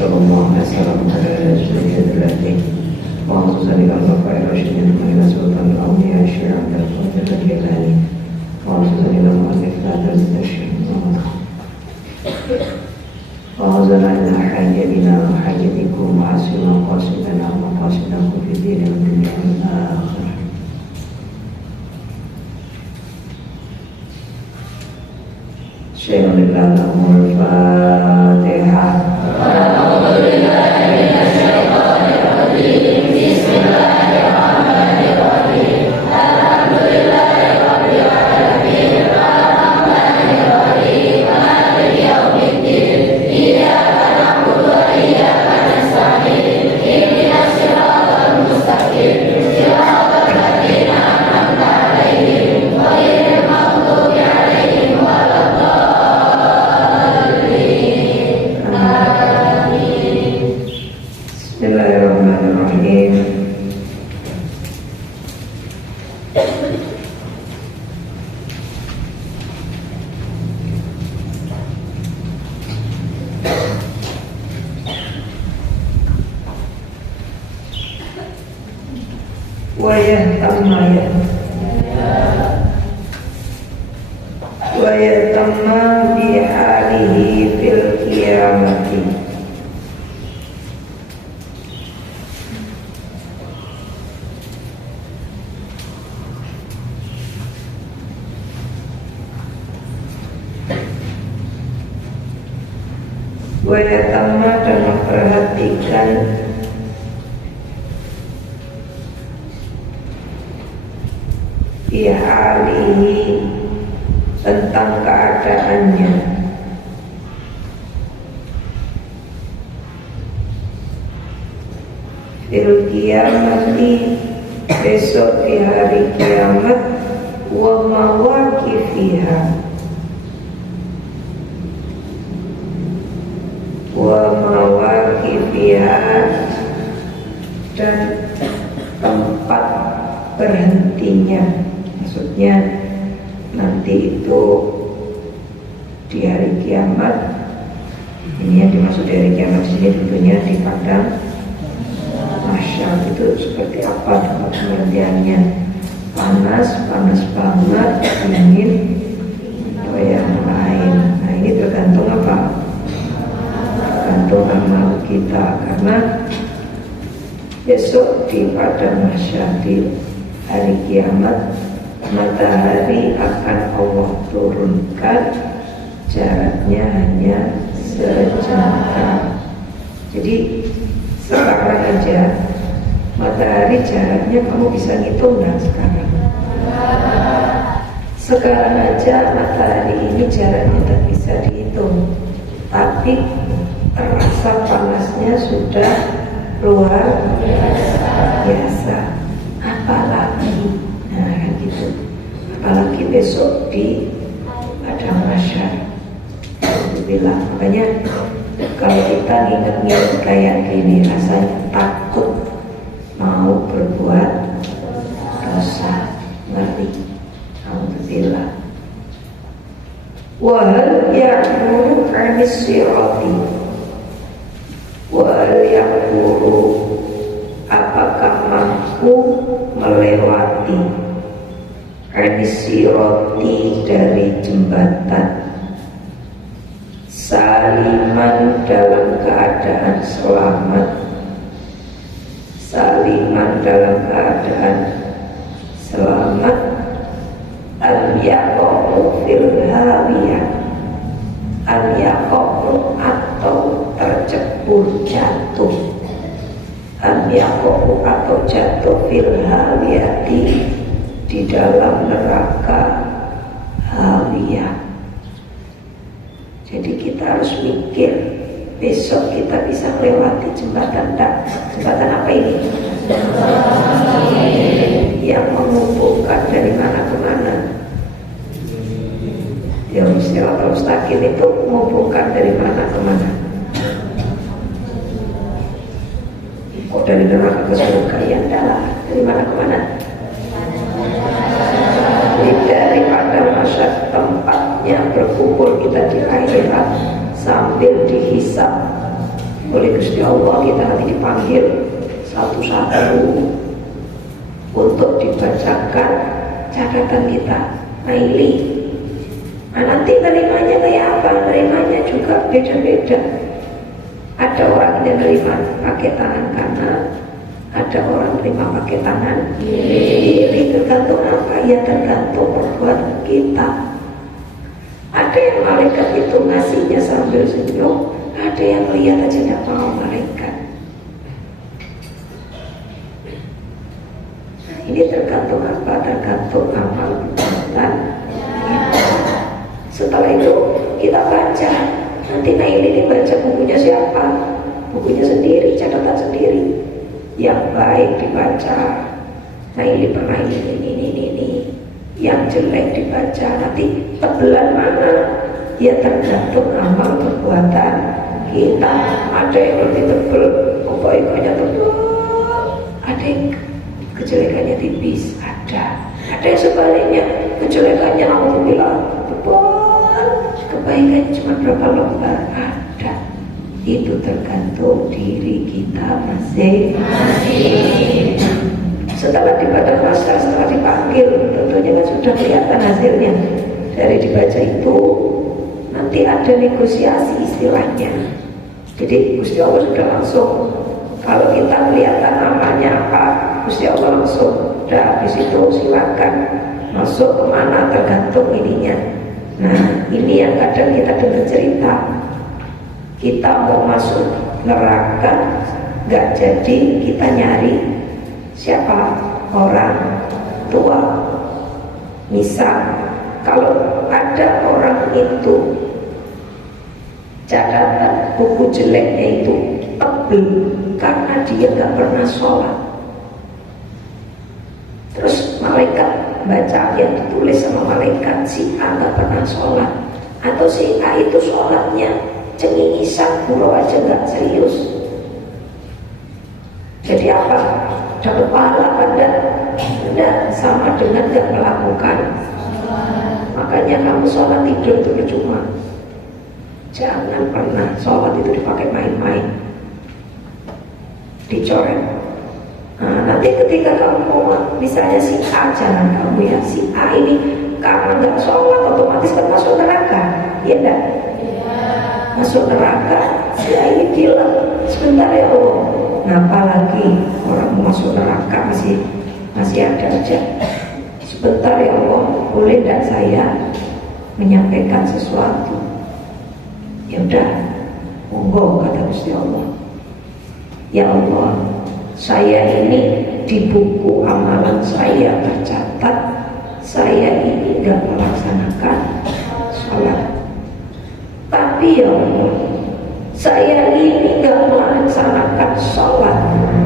صلى الله عليه وسلم على سيد الأهلين وخصوصا الأربعة الراشدين من سلطان الأولياء الشيعة القدر الجيلاني وخصوصا المؤلف هذا الشيخ وأوزنا إلى حاجتنا وحاجتكم وحسن مقاصدنا ومقاصدكم في الدين والدنيا والآخرة. شيخ لله الأمر الفاتحة. أعوذ بالله من الشيطان الرجيم. بسم الله الرحمن الرحيم. الحمد لله رب العالمين الرحمن الرحيم مالك يوم الدين إياك نعبد وإياك نستعين اهدنا الصراط المستقيم صراط الذين أنعمت عليهم غير المغضوب عليهم ولا Bismillahirrahmanirrahim. Wa yatamma bi halihi fil qiyamati. Wayatama dan memperhatikan ihalihi tentang keadaannya fil qiyamati besok di hari kiamat wa mawaqifiha wa mawaqifiha dan tempat berhentinya. Maksudnya nanti itu di hari kiamat. Ini yang dimaksud dari kiamat di sini tentunya di padang mahsyar. Itu seperti apa tempat berhentiannya? Panas banget, dingin atau yang lain. Nah ini tergantung apa? Tergantung amal kita, karena besok di padang mahsyar di hari kiamat matahari akan Allah turunkan, jaraknya hanya sejengkal. Jadi sekarang aja matahari jaraknya kamu bisa ngitung nggak sekarang? Sekarang aja matahari ini jaraknya tak bisa dihitung, tapi terasa panasnya sudah luar biasa. Apalagi, nah kan gitu. Apalagi besok di padang mahsyar. Bilang makanya kalau kita ingat-ingat kayak gini rasanya takut mau berbuat dosa, ngeri. Alhamdulillah. Wahal ya'muru 'anis sirati. Wahal ya'muru, apakah mampu melewati 'anis sirati dari jembatan, saliman dalam keadaan selamat, saliman dalam keadaan selamat, al-yaqa'u fil hawiyah, al-yaqa'u atau tercebur jatuh, al-yaqa'u atau jatuh fil hawiyati di dalam neraka hawiyah. Jadi kita harus mikir besok kita bisa melewati jembatan tak? Jembatan apa ini? Yang menghubungkan dari mana ke mana? Yang Siratal Mustaqim itu menghubungkan dari mana ke mana? Kok dari neraka ke surga? Ya adalah dari mana ke mana? Daripada masa tempatnya berkumpul kita di akhirat sambil dihisab oleh Gusti Allah kita nanti dipanggil satu-satu untuk dibacakan catatan kita. Nah ini, nanti nerimanya kayak apa? Nerimanya juga beda-beda. Ada orang yang nerima pakai tangan kanan, ada orang nerima pakai tangan kiri. Tergantung apa? Ya tergantung perbuatan kita. Ada yang malaikat itu ngasihnya sambil senyum, ada yang lihat aja tidak mau malaikat. Nah, ini tergantung apa? Tergantung amal perbuatan. Setelah itu kita baca. Nanti ini baca bukunya siapa? Bukunya sendiri, catatan sendiri. Yang baik dibaca. Ini pernah ini. Yang jelek dibaca. Nanti tebelan mana? Ya tergantung amal perbuatan kita. Ada yang lebih tebel, kebaikannya tebel. Ada yang kejelekannya tipis. Ada yang sebaliknya, kejelekannya alhamdulillah tebal, kebaikannya cuma berapa lembar. Ada. Itu tergantung diri kita masing-masing. Setelah dibaca pasar, setelah dipanggil, tentunya kan sudah kelihatan hasilnya. Dari dibaca itu nanti ada negosiasi istilahnya. Jadi Gusti Allah sudah langsung, kalau kita kelihatan amalnya apa, Gusti Allah langsung udah habis itu silakan masuk kemana tergantung ininya. Nah ini yang kadang kita dengar cerita, kita mau masuk neraka gak jadi, kita nyari siapa? Orang tua. Misal kalau ada orang itu catatan buku jeleknya itu tebel karena dia gak pernah sholat, terus malaikat baca yang ditulis sama malaikat, si A gak pernah sholat, atau si A itu sholatnya cengingisan, pura aja gak serius. Jadi apa? Dapat pahala pada tidak sama dengan gak melakukan. Makanya kamu sholat tidur itu percuma. Jangan pernah sholat itu dipakai main-main, dicoret. Nah, nanti ketika kamu mau, misalnya si A, jangan kamu ya, si A ini karena gak sholat otomatis kan masuk neraka, ya enggak? Masuk neraka, si A ini bilang sebentar ya Allah. Nah, apalagi orang masuk neraka masih ada aja. Sebentar ya Allah, boleh tidak saya menyampaikan sesuatu? Ya udah, monggo, kata Gusti Allah. Ya Allah, saya ini di buku amalan saya tercatat, saya ini nggak melaksanakan sholat. Tapi ya Allah, saya ini nggak melaksanakan sholat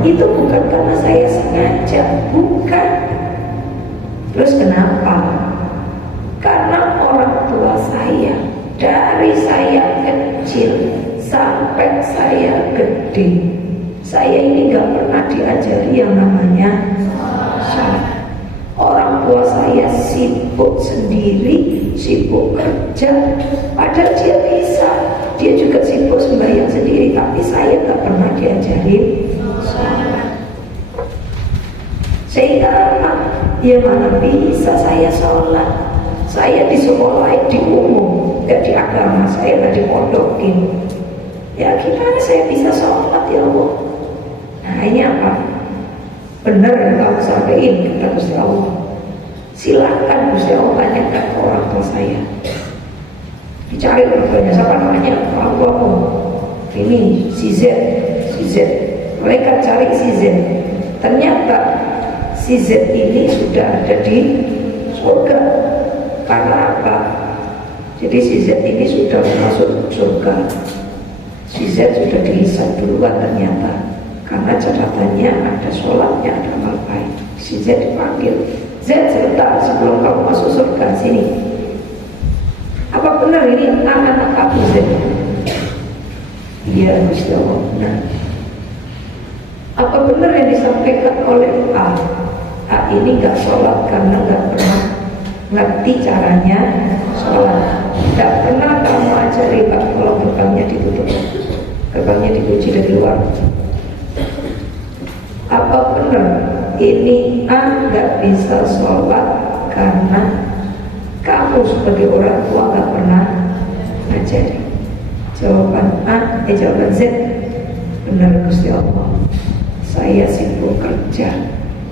itu bukan karena saya sengaja, bukan. Terus kenapa? Karena orang tua saya dari saya kecil sampai saya gede, saya ini nggak pernah diajari yang namanya sholat. Orang tua saya sibuk sendiri, sibuk kerja, padahal dia bisa. Dia juga sibuk sembahyang sendiri, tapi saya tak pernah diajarin sholat. Sehingga apa? Ya mana bisa saya sholat? Saya di sekolah di umum, gak di agama, saya gak dipondokin. Ya gimana saya bisa sholat ya Allah? Nah ini apa? Benar yang kamu sampaikan, kata Gusti Allah. Silakan Gusti Allah tanyakan ke orang tua saya. Dicari orang tuanya, siapa namanya? Orang tuaku. Ini si Z. Mereka cari si Z. Ternyata si Z ini sudah ada di surga. Karena apa? Jadi si Z ini sudah masuk surga. Si Z sudah dihisab duluan ternyata. Karena catatannya ada sholatnya, ada amal baik. Si Z dipanggil, Z sebentar sebelum kamu masuk surga, sini. Apa benar ini anak Abu Z? Iya Gusti Allah, benar. Apa benar yang disampaikan oleh A? A ini gak sholat karena gak pernah ngerti caranya sholat. Gak pernah kamu ajari Pak kalau gerbangnya ditutup. gerbangnya dikunci dari luar. Apa benar ini nggak bisa sholat karena kamu sebagai orang tua nggak pernah ngajari? Jawaban jawaban Z, benar Gusti Allah, saya sibuk kerja.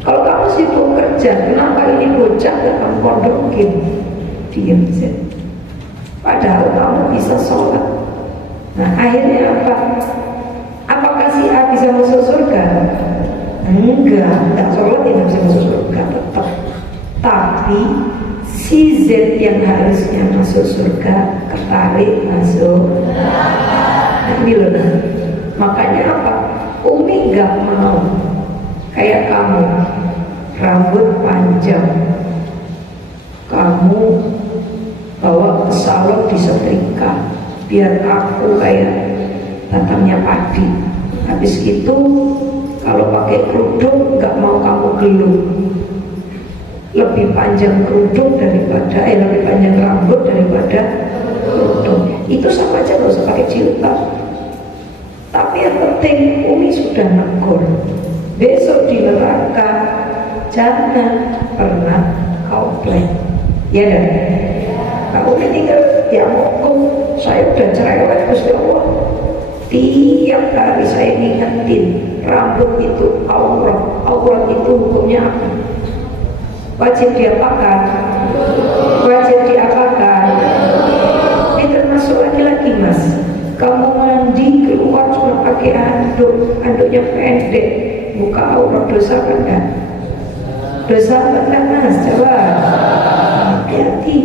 Kalau kamu sibuk kerja, kenapa ini bocah gak kamu kondokin? Diam Z. Padahal kamu bisa sholat. Nah akhirnya apa? Apakah si A bisa masuk surga? Enggak sholat tidak bisa masuk surga tetap. Tapi si Z yang harusnya masuk surga ketarik masuk. Nah ini loh. Makanya apa? Umi gak mau kayak kamu rambut panjang, kamu bawa ke salon disetrika biar aku kayak batangnya padi. Habis itu kalau pakai kerudung nggak mau kamu gelung, lebih panjang kerudung daripada lebih panjang rambut daripada kerudung. Itu sama aja, nggak usah pakai jilbab. Tapi yang penting Umi sudah negur, besok di neraka jangan pernah komplain, ya kan? Nah, Umi tinggal ya hukum, saya udah cerewet Gusti Allah. Tiap hari saya ngingetin, rambut itu aurat, aurat itu hukumnya apa? Wajib diapakan? Wajib diapakan? Ini termasuk laki-laki mas. Kamu mandi keluar cuma pakai anduk, anduknya pendek, buka aurat, dosa apa enggak? Dosa apa enggak mas? Coba hati-hati,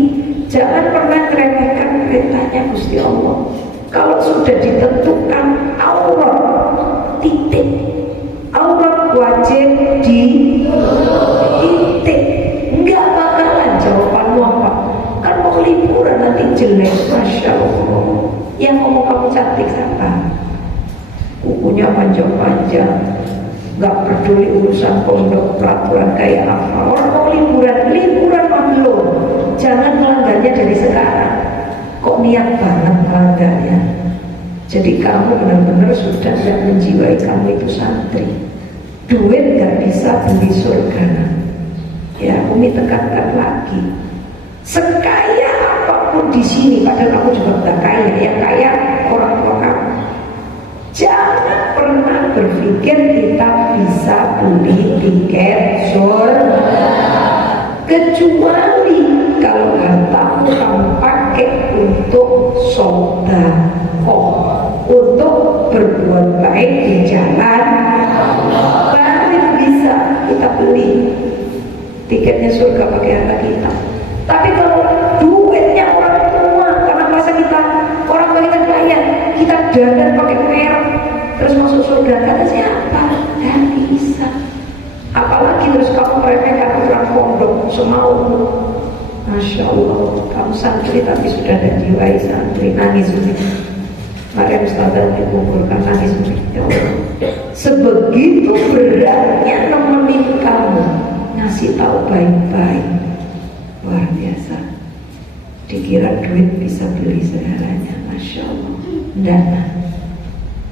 jangan pernah meremehkan perintahnya Gusti Allah. Kalau sudah ditentukan aurat, titik, aurat wajib di titik, enggak bakalan jawabanmu apa? Kan mau liburan nanti jelek, masya Allah. Yang ngomong kamu cantik siapa? Kukunya panjang-panjang, nggak peduli urusan pondok peraturan kayak apa. Orang mau liburan, liburan mah belum. Jangan melanggarnya dari sekarang. Kok niat banget melanggarnya? Jadi kamu benar-benar sudah tidak menjiwai kamu itu santri. Duit nggak bisa beli surga. Ya, Umi tekankan lagi. Sekaya apapun di sini, padahal aku juga nggak kaya. Yang kaya orang tua kamu. Jangan pernah berpikir kita bisa beli tiket surga, kecuali kalau hartamu kamu pakai untuk sedekah, untuk berbuat baik di jalan, baru bisa kita beli tiketnya surga pakai harta kita. Tapi kalau duitnya orang tua, karena masa kita orang tua kita kaya, kita dandan pakai merek terus masuk surga, kata siapa? Gak bisa. Apalagi terus kamu meremehkan orang pondok semaumu. Masya Allah, kamu santri tapi sudah ada jiwai santri, nangis Umi. Mariam Ustazah dikumpulkan, nangis Umi. Ya Allah, sebegitu beratnya nemenin kamu, ngasih tahu baik-baik, luar biasa. Dikira duit bisa beli segalanya, Masya Allah. Enggak.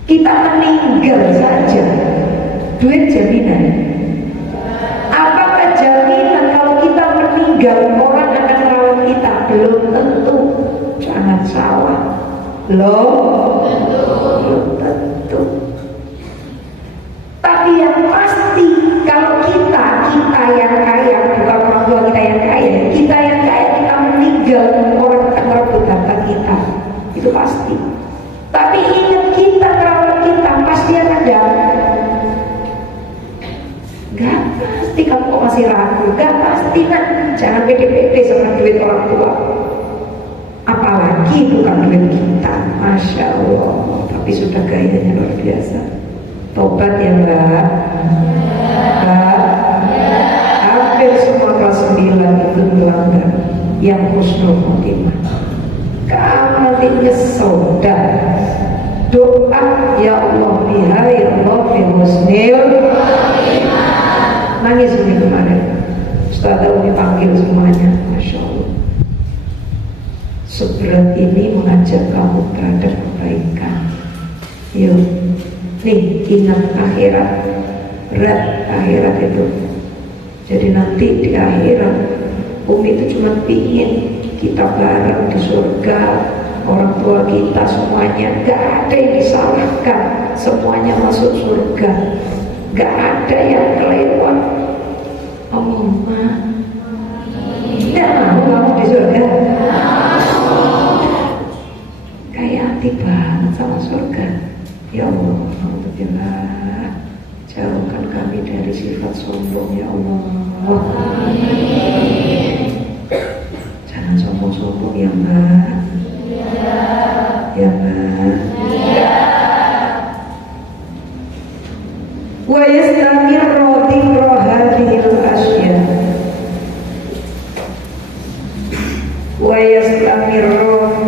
Kita meninggal saja, duit jaminan. Apakah jaminan kalau kita meninggal orang akan merawat kita? Belum tentu. Jangan salah. Belum tentu. Tapi yang pasti kalau kita yang kaya, bukan orang tua kita yang kaya, kita meninggal, orang akan merebut harta kita. Itu pasti. Tapi ingat, kita merawat kita pasti akan dapat. Gak pasti. Kamu kok masih ragu? Gak pasti nak. Jangan pede-pede sama duit orang tua, apalagi bukan duit kita. Masya Allah. Tapi sudah gayanya luar biasa. Tobat ya mbak. Hampir semua kelas 9 itu melanggar. Yang husnul khotimah. Kamu nanti nyesel. Dan doa ya Allah biha ya Allah fi husnil. Nangis Umi kemarin. Ustazah Umi panggil semuanya. Masya Allah. Seberat ini mengajak kamu terhadap kebaikan. Yuk, nih ingat akhirat, berat akhirat itu. Jadi nanti di akhirat Umi itu cuma pingin kita bareng di surga, orang tua kita semuanya, gak ada yang disalahkan, semuanya masuk surga, gak ada yang kelewat. Ma, tidak mau kamu di surga? Kayak hati banget sama surga. Ya Allah, alhamdulillah, jauhkan kami dari sifat sombong ya Allah. Jangan sombong-sombong ya Mbak. Ya Mbak. Wa yastamirru dzikra hadhil asya. Wa yastamirru,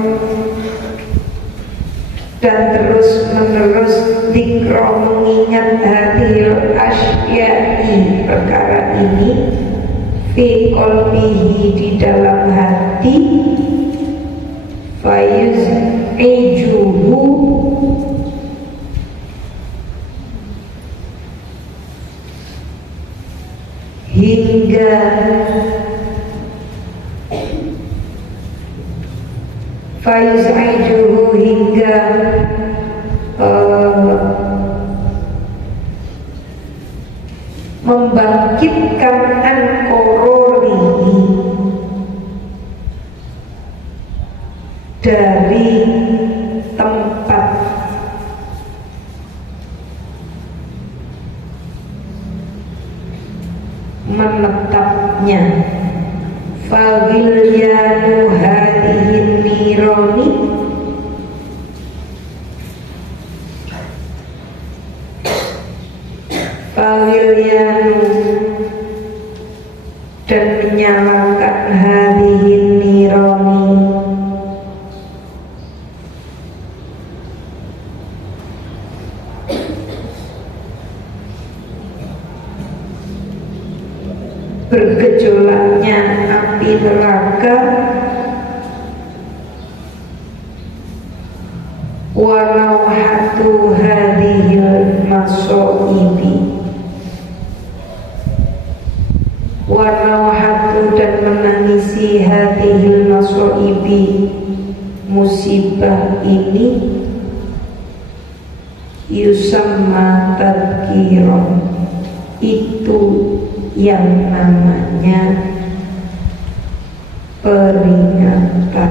dan terus menerus dzikra mengingat hadhil asya'i, perkara ini, fi qalbihi, di dalam hati, fayuz'ijuhu, hingga fayuz'ijuhu, hingga membangkitkan an-qororihi, dari tempat menetapnya. Fagilyanu hadihin nironi, fagilyanu, dan menyalakan hadihin nironi, bergejolaknya api neraka, walauhatu hadhil masoibi, walauhatu, dan menangisi hadhil masoibi, musibah ini, yusamma tadkiron, itu yang namanya peringatan.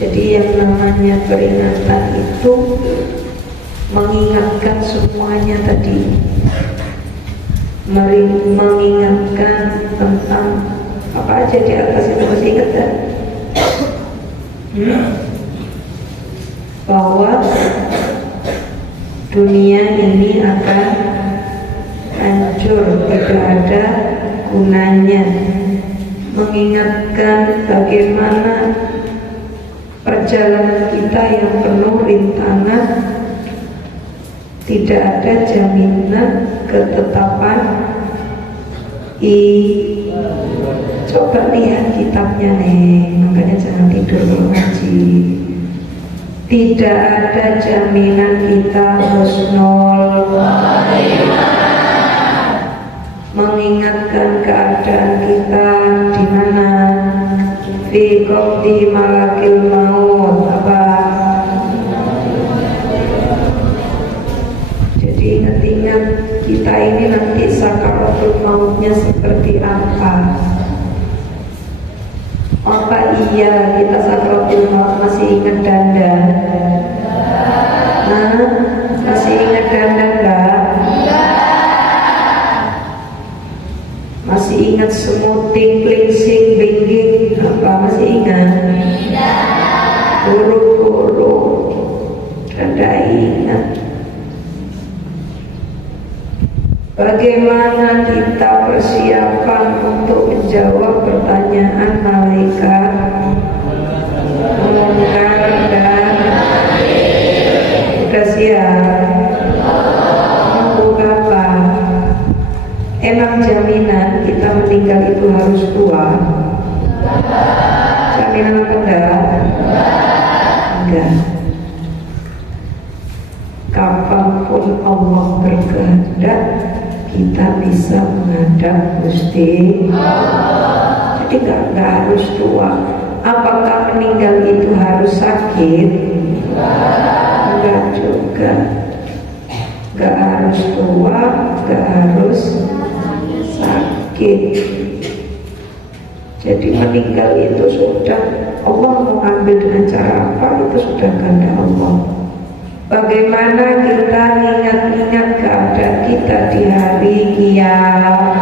Jadi yang namanya peringatan itu mengingatkan semuanya tadi, mengingatkan tentang apa aja di atas itu, masih ingat kan? Bahwa dunia ini akan hancur, tidak ada gunanya. Mengingatkan bagaimana perjalanan kita yang penuh rintangan, tidak ada jaminan ketetapan. Coba lihat kitabnya nih, makanya jangan tidur kalau ngaji. Tidak ada jaminan kita husnul, mengingatkan keadaan kita di mana, fi qabdi malakil maut, apa? Jadi ingat-ingat kita ini nanti sakaratul mautnya seperti apa? Apa iya kita sakaratul maut masih ingat dandan? Masih ingat dandan enggak? Masih ingat semuting, klingsing, bingging, apa masih ingat? Buru-buru, tidak ingat. Bagaimana kita persiapan untuk menjawab pertanyaan malaikat Munkar dan udah siap? Mau kapan? Emang jaminan kita meninggal itu harus tua? Jaminan Enggak. Kapanpun Allah berkehendak, kita bisa menghadap Gusti Allah. Jadi nggak harus tua. Apakah meninggal itu harus sakit? Enggak juga. Nggak harus tua, nggak harus sakit. Jadi meninggal itu sudah Allah mau ambil dengan cara apa, itu sudah kehendak Allah. Bagaimana kita ingat-ingat keadaan kita di hari kiamat,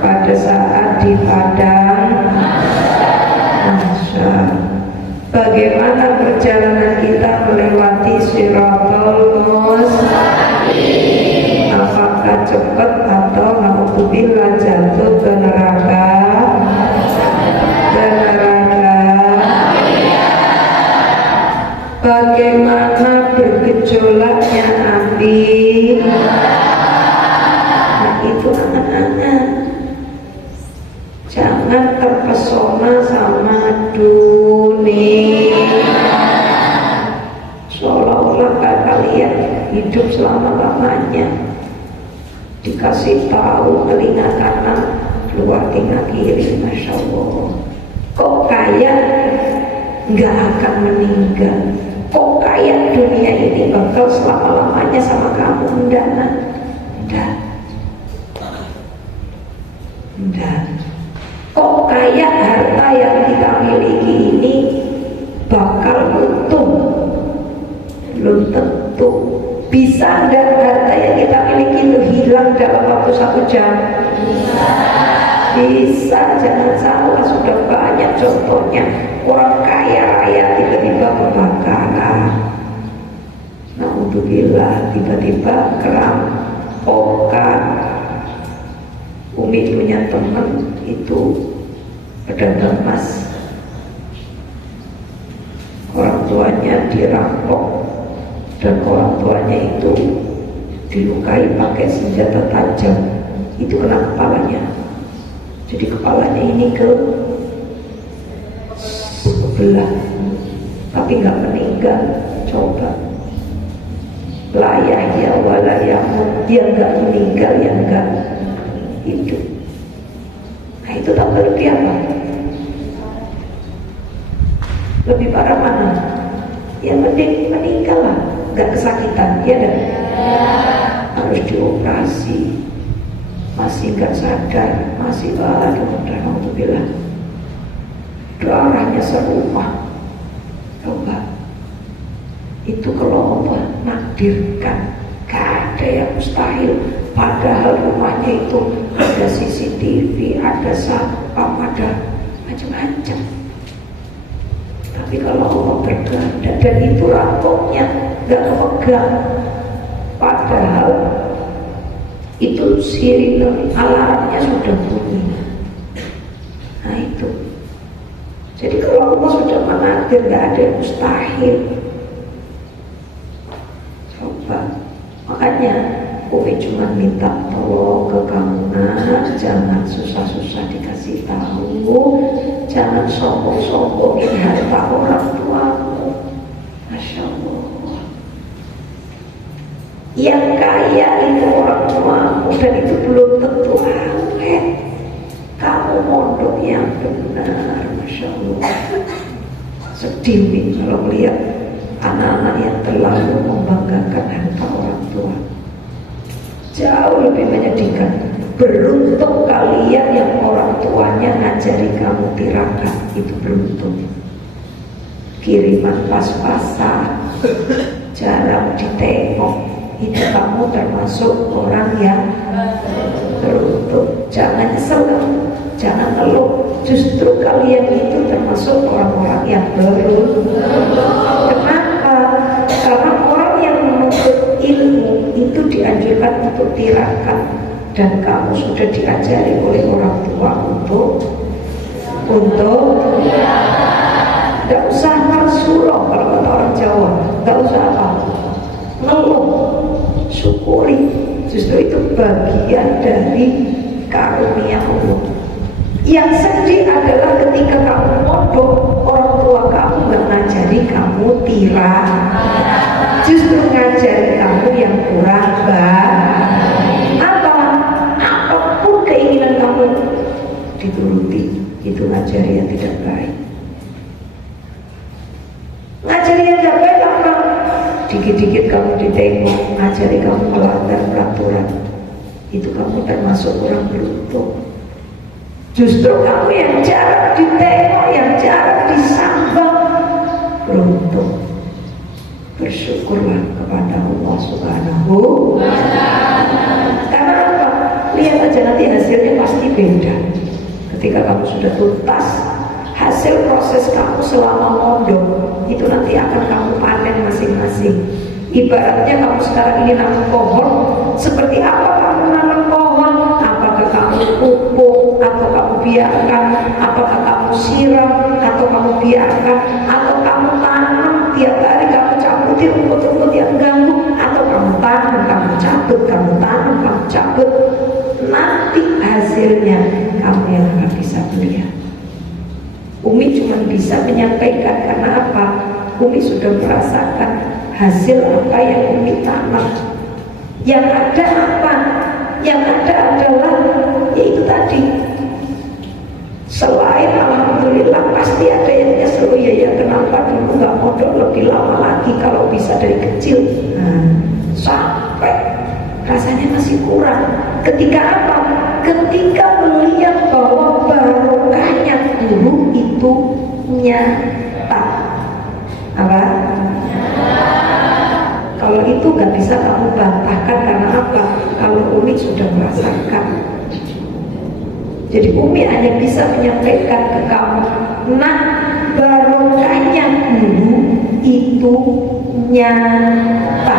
pada saat di padang mahsyar. Bagaimana perjalanan kita melewati Shiratal Mustaqim? Apakah cepat atau naudzubillah jatuh ke neraka? Bagaimana bergejolaknya api? Nah itu anak-anak, jangan terpesona sama dunia, seolah-olah kalian hidup selama-lamanya. Dikasih tahu telinga kanan, keluar telinga kiri, Masya Allah. Kok kaya nggak akan meninggal? Kok kayak dunia ini bakal selama-lamanya sama kamu? Enggak, nak. Enggak. Kok kayak harta yang kita miliki ini bakal untung? Belum tentu. Bisa enggak harta yang kita miliki itu hilang dalam waktu 1 jam? Bisa. Jangan salah, sudah banyak contohnya. Orang kaya raya tiba-tiba kebakaran, naudzubillah, tiba-tiba kerampokan. Umi punya teman itu pedagang emas, orang tuanya dirampok dan orang tuanya itu dilukai pakai senjata tajam. Itu kena kepalanya. Jadi kepalanya ini belah, tapi nggak meninggal. Coba layah ya walayahmu, dia nggak meninggal, yang nggak hidup. Nah itu tambah lebih apa? Lebih parah mana? Yang penting meninggal lah, nggak kesakitan, ya dan harus dioperasi, masih nggak sadar, masih alhamdulillah. Darahnya serumah. Coba itu kalau Allah nakdirkan, gak ada yang mustahil. Padahal rumahnya itu ada CCTV, ada satpam, ada macam-macam. Tapi kalau Allah berkehendak, dan itu rampoknya gak kepegang, padahal itu sirine alarmnya sudah bunyi. Nah itu. Jadi kalau Allah sudah menakdir, gak ada yang mustahil. Coba. Makanya Umi cuma minta tolong ke kamu, nak, jangan susah-susah dikasih tahu, jangan sombong-sombongin harta orang tuamu. Masya Allah. Yang kaya itu orang tuamu, dan itu belum tentu awet. Kamu mondok yang benar. Masya Allah. Sedih nih kalau melihat anak-anak yang terlalu membanggakan harta orang tua. Jauh lebih menyedihkan. Beruntung kalian yang orang tuanya ngajari kamu tirakat. Itu beruntung. Kiriman pas-pasan, jarang ditengok, itu kamu termasuk orang yang beruntung. Jangan nyesel kamu, jangan ngeluh. Justru kalian itu termasuk orang-orang yang beruntung. Kenapa? Karena orang yang menuntut ilmu itu dianjurkan untuk tirakat, dan kamu sudah diajari oleh orang tua untuk tidak usah nasuloh, kalau kata orang Jawa, tidak usah apa ngeluh, syukuri. Justru itu bagian dari karunia Allah. Yang sedih adalah ketika kamu mondok, orang tua kamu gak ngajari kamu tirak, justru ngajari kamu yang kurang baik. Apapun keinginan kamu dituruti, itu ngajari yang tidak baik. Ngajari yang tidak baik apa? Dikit-dikit kamu ditengok, ngajari kamu melanggar peraturan, itu kamu termasuk orang beruntung. Justru kamu yang jarang ditengok, yang jarang disambang, beruntung. Bersyukurlah kepada Allah Subhanahu wa Ta'ala. Karena apa? Lihat aja nanti hasilnya pasti beda. Ketika kamu sudah tuntas, hasil proses kamu selama mondok itu nanti akan kamu panen masing-masing. Ibaratnya kamu sekarang ini nanam pohon, seperti apa kamu nanam pohon? Apakah kamu pupuk atau kamu biarkan? Apakah kamu siram atau kamu biarkan? Atau kamu tanam tiap hari kamu cabuti rumput-rumput yang ganggu? Atau kamu tanam, kamu cabut, kamu tanam, kamu cabut? Nanti hasilnya kamu yang akan bisa melihat. Umi cuma bisa menyampaikan karena apa? Umi sudah merasakan hasil apa yang Umi tanam. Yang ada apa? Yang ada adalah yaitu tadi. Selain alhamdulillah pasti ada yang nyesel, ya kenapa dulu nggak mondok lebih lama lagi kalau bisa dari kecil. Sampai rasanya masih kurang. Ketika apa? Ketika melihat bahwa barokahnya guru itu nyata. Apa? Kalau itu gak bisa kamu bantahkan karena apa? Kalau Umi sudah merasakan. Jadi Umi hanya bisa menyampaikan ke kamu, nah barokahnya guru itu nyata.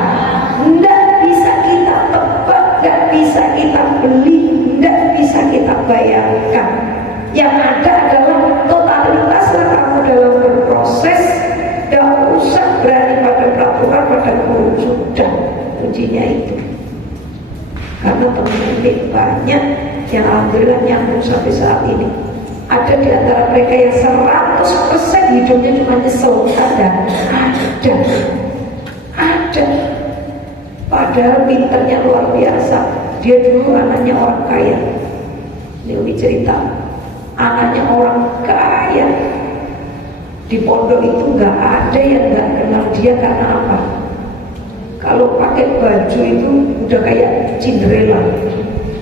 Nggak bisa kita tebak, nggak bisa kita beli, nggak bisa kita bayangkan. Yang ada adalah totalitaslah kamu dalam berproses. Gak usah berani pada peraturan, pada guru, sudah kuncinya itu. Karena teman-teman banyak yang alhamdulillah nyambung sampai saat ini. Ada di antara mereka yang 100% hidupnya cuma nyesel. Ada. Padahal pinternya luar biasa. Dia dulu anaknya orang kaya. Ini cerita, anaknya orang kaya. Di pondok itu gak ada yang gak kenal dia karena apa? Kalau pakai baju itu udah kayak Cinderella.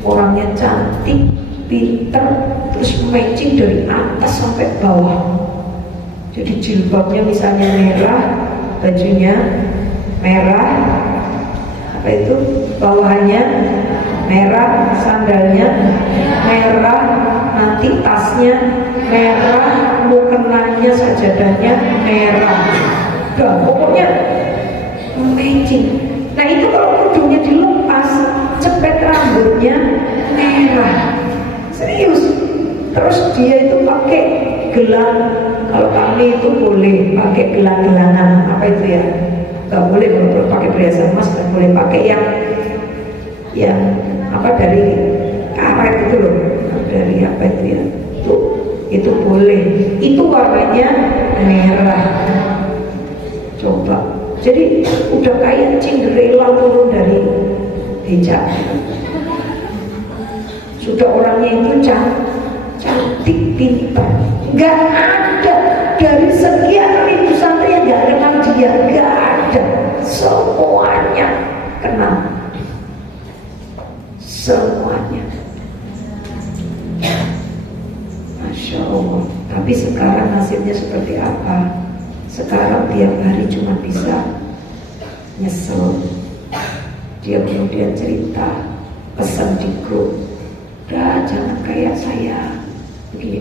Orangnya cantik, pinter, terus matching dari atas sampai bawah. Jadi jilbabnya misalnya merah, bajunya merah, apa itu? Bawahannya merah, sandalnya merah, nanti tasnya merah, mukenanya, sajadahnya merah. Pokoknya matching. Nah itu kalau kerudungnya dilepas, cepet rambutnya merah. Serius. Terus dia itu pakai gelang. Kalau kami itu boleh pakai gelang-gelangan. Apa itu ya? Gak boleh kalau pakai perhiasan emas, gak boleh pakai yang apa dari karet itu loh. Dari apa itu ya? Itu boleh. Itu warnanya merah. Coba. Jadi udah kayak Cinderella turun dari hijab. Sudah orangnya itu cantik, pintar. Gak ada dari sekian ribu santri yang gak kenal dia. Gak ada. Semuanya kenal. Semuanya. Masya Allah. Tapi sekarang nasibnya seperti apa? Sekarang tiap hari cuma bisa nyesel. Dia kemudian cerita, pesan di grup, "Dah jangan kayak saya, begini.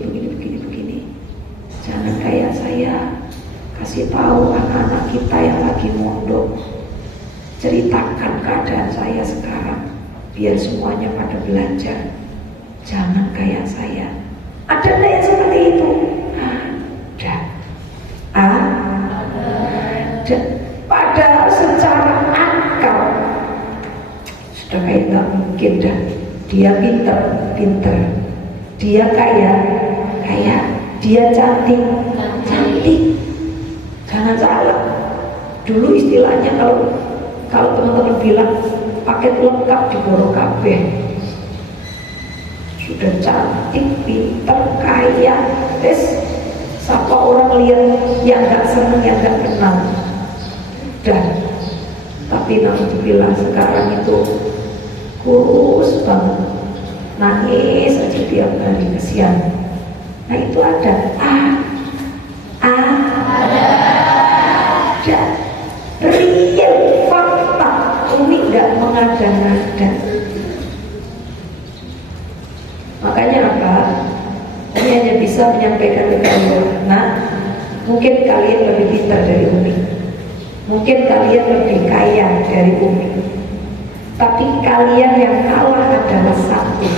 Jangan kayak saya. Kasih tahu anak-anak kita yang lagi mondok, ceritakan keadaan saya sekarang, biar semuanya pada belajar. Jangan kayak saya." Ada nggak yang seperti itu? Ada. Padahal secara akal sudah kayak nggak mungkin dah. Dia pinter, dia kaya, dia cantik, cantik. Jangan salah. Dulu istilahnya kalau teman-teman bilang paket lengkap di Borokabeh, sudah cantik, pintar, kaya, siapa orang lihat yang nggak seneng, yang nggak kenal. Dan tapi alhamdulillah sekarang itu kurus banget, nangis aja tiap hari, kesian. Nah itu ada ada real fakta, Umi nggak mengada-ngada. Makanya apa? Umi hanya bisa menyampaikan ke kalian, nah mungkin kalian lebih pintar dari Umi, mungkin kalian lebih kaya dari Umi, tapi kalian yang kalah adalah satu,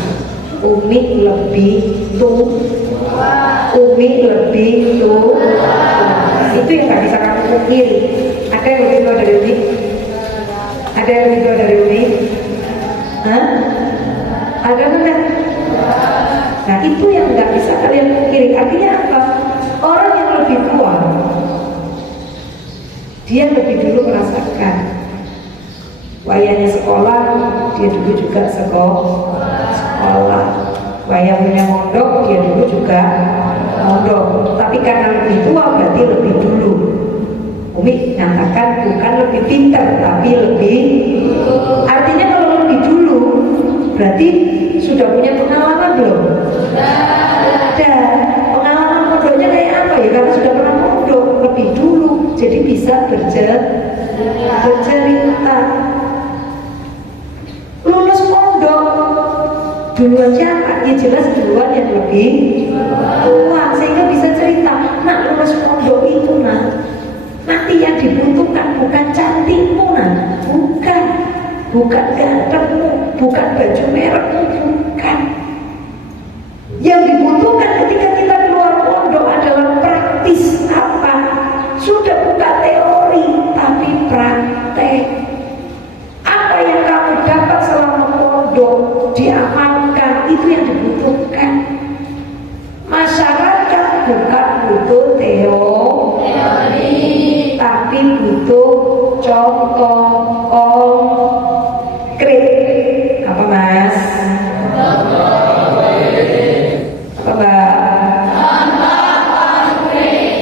Umi lebih tua. Umi lebih tua. Itu yang gak bisa kamu pungkiri. Ada yang lebih tua dari Umi? Ada yang lebih tua dari Umi? Hah? Ada enggak? Nah itu yang gak bisa kalian pungkiri. Artinya apa? Orang yang lebih tua, dia lebih dulu merasakan wayanya sekolah, dia dulu juga sekolah. Wayangnya mondok, dia dulu juga mondok. Tapi karena lebih tua berarti lebih dulu. Umi nyatakan bukan lebih pintar, tapi lebih. Artinya kalau lebih dulu berarti sudah punya pengalaman belum? Ada. Pengalaman mondoknya kayak apa ya? Karena sudah pernah mondok lebih dulu, jadi bisa bercerita. Lulus mondok duluan siapa? Ya jelas duluan yang lebih tua, sehingga bisa cerita. Nak lulus mondok itu nak, nanti yang dibutuhkan bukan cantikmu nak, bukan gantengmu, bukan baju merekmu, bukan. Yang dibutuhkan ketika kita keluar pondok adalah praktis apa? Sudah bukan teori, tapi praktek. Apa yang kamu dapat selama pondok diamalkan, itu yang dibutuhkan. Masyarakat bukan butuh teori, tapi butuh contoh konkret. Apa mas? Apa mbak?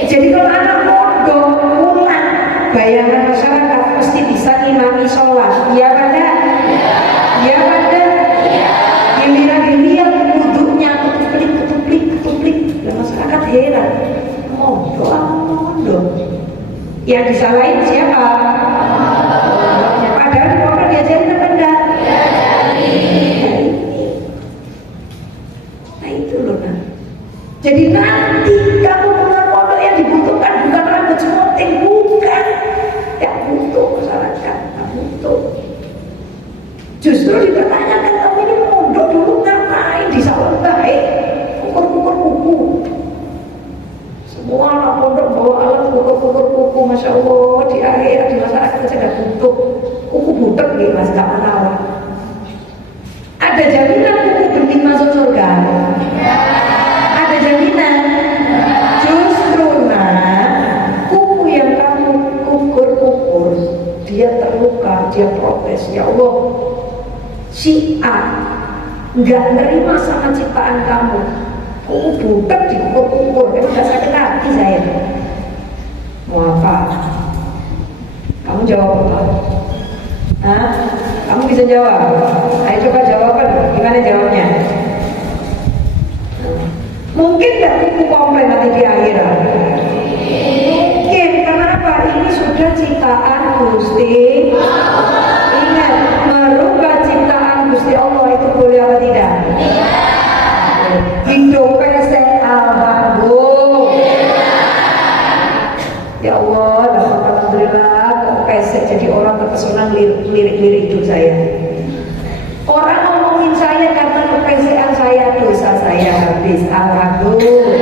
Jadi kalau anak pondok pulang, bayangan masyarakat mesti bisa imami sholat. Iya pada? Iya pada? Giliran dilihat wudhunya ketuplik. Dan masyarakat heran, mondok. Yang disalahin siapa? Padahal di pondok diajarin apa enggak? Nah itu loh nah. Jadi nanti kamu keluar pondok yang dibutuhkan bukan rambut semoteng, bukan. Yang butuh masyarakat, yang butuh. Justru dipertanyakan, kamu ini mondok dulu ngapain di salon baik? Kukur kuku. Semua anak pondok bawa alat kukur kuku, masya Allah. Di akhirat di masyarakat saja butuh kuku butek nih mas, gak menawa. Ada jaminan kuku bening masuk surga? Ada jaminan? Justru kuku yang kamu kukur dia terluka, dia protes, ya Allah, si A nggak nerima sama ciptaan kamu, kuku butek dikukur, kamu nggak sakit hati saya. Mau apa? Kamu jawab apa? Hah? Kamu bisa jawab? Ayo coba jawaban, gimana jawabnya? Mungkin nggak kuku komplain nanti di akhirat? Mungkin, kenapa? Ini sudah ciptaan Gusti. Ingat, merubah ciptaan Gusti Allah itu boleh apa tidak? Hidup pesek alhamdulillah. Ya Allah, alhamdulillah kok pesek jadi orang terpesona lirik-lirik hidup saya. Orang ngomongin saya karena kepesekan saya, dosa saya habis. Alhamdulillah.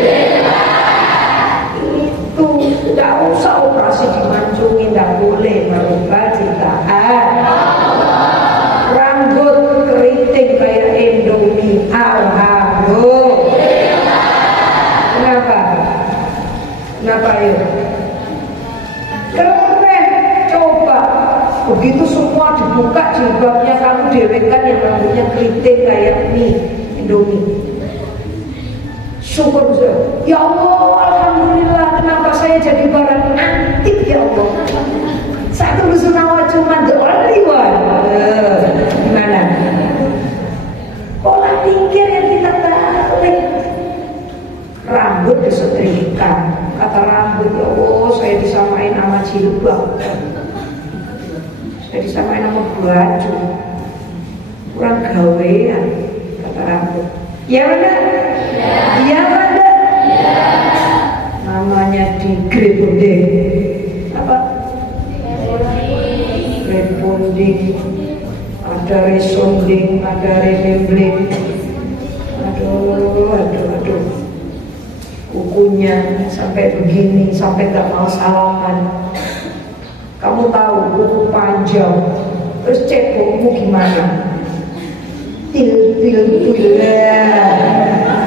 Itu tidak usah operasi dimancungin, tidak boleh merubah ciptaan. Rambut keriting kayak Indomie, alhamdulillah. Kenapa? Keren, coba. Begitu semua dibuka jilbabnya, kamu dewekan yang rambutnya keriting kayak mie Indomie. Syukur ya Allah, alhamdulillah, kenapa saya jadi barang antik ya Allah. Satu rusunawa cuma the only one. Gimana? Pola pikir yang kita tarik. Rambut disetrika. Kata rambut, ya Allah, saya disamain sama jilbab. Saya disamain sama baju. Kurang gawean, kata rambut. Ya benar? Iya ada. Namanya di Grepunding. Apa? Grepunding. Ada resonding, ada remembling. Aduh. Kukunya sampai begini, sampai gak mau salaman. Kamu tahu kuku panjang, terus cebokmu gimana? Til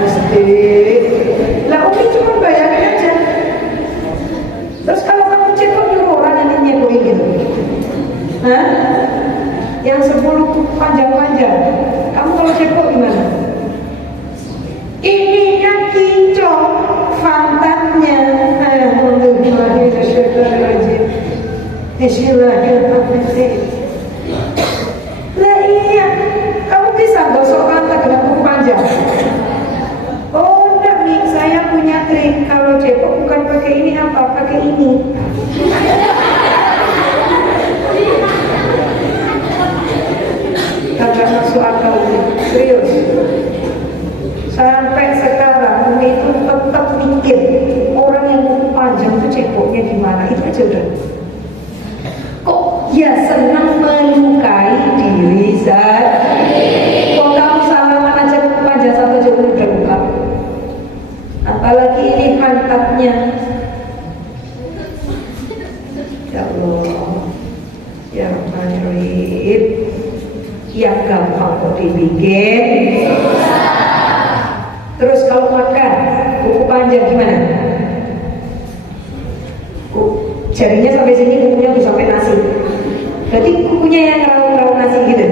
mesti. Lah Umi cuma bayangin aja. Terus kalau kamu cekok nyuruh orang yang nyekokin gitu, hah? Yang 10 panjang-panjang, kamu kalau cekok gimana? Ininya kincong pantatnya. Bismillahirrahmanirrahim. Lah iya, kamu bisa gosok pantat dengan kuku panjang? Oh enggak nih, saya punya trik. Kalau cebok bukan pakai ini apa? Pakai ini. Kagak masuk akal nih, serius. Sampai sekarang Umi itu tetap mikir orang yang kuku panjang itu ceboknya gimana. Itu aja udah. Kok ya senang melukai diri sendiri. Kok kamu salaman aja kuku panjang satu aja udah luka. Apalagi ini pantatnya. Ya Allah, ya Rahmanirrahim. Yang gampang kok dibikin. Terus kalau makan kuku panjang gimana? Jarinya sampai sini, kukunya tuh sampai nasi. Berarti kukunya yang raung-raung nasi gitu.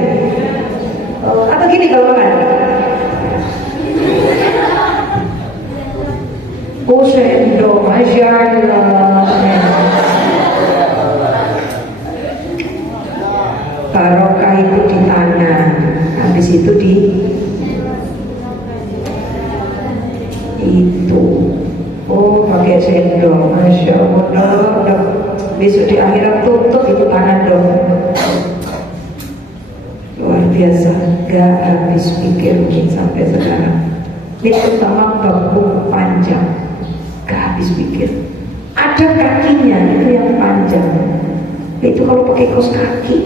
Atau gini kalau makan. Sendok, Masya Allah. Barokah itu di tangan, habis itu di itu. Oh, pakai sendok, Masya Allah. Besok di akhirat tutup itu tangan dong. Luar biasa, gak habis pikir sampai sekarang. Ini pertama bambu panjang, gak habis pikir. Ada kakinya itu yang panjang. Itu kalau pakai kaos kaki,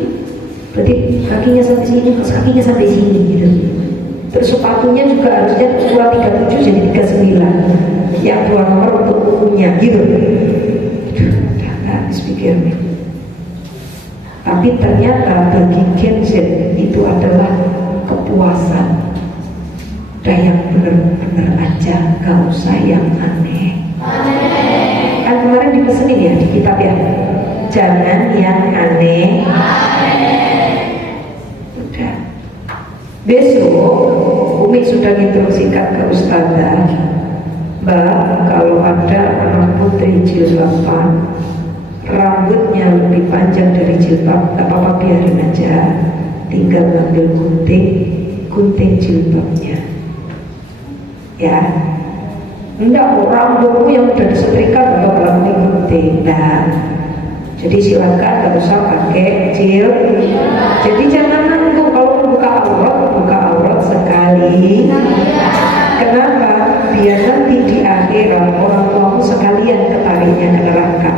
berarti kakinya sampai sini, kaos kakinya sampai sini gitu. Terus sepatunya juga harusnya 237 jadi 39. Yang 2 nomor untuk kukunya gitu. Udah gak habis pikir nih. Tapi ternyata bagi Kenzen itu adalah kepuasan. Udah yang bener-bener aja, gak usah yang aneh. Kan kemarin dipesenin ya di kitab ya, jangan yang aneh. Udah. Besok Umi sudah instruksikan ke Ustazah, Mbak, kalau ada anak putri jilbaban rambutnya lebih panjang dari jilbab, gak apa-apa, biarin aja. Tinggal ngambil gunting jilbabnya. Ya, enggak, rambutmu yang udah disetrika gak bakalan gunting. Nah, jadi silakan, gak usah pakai Jadi jangan nanggung kalau buka aurat sekali. Kenapa? Biar nanti di akhirat orang tuamu sekalian ketariknya ke neraka.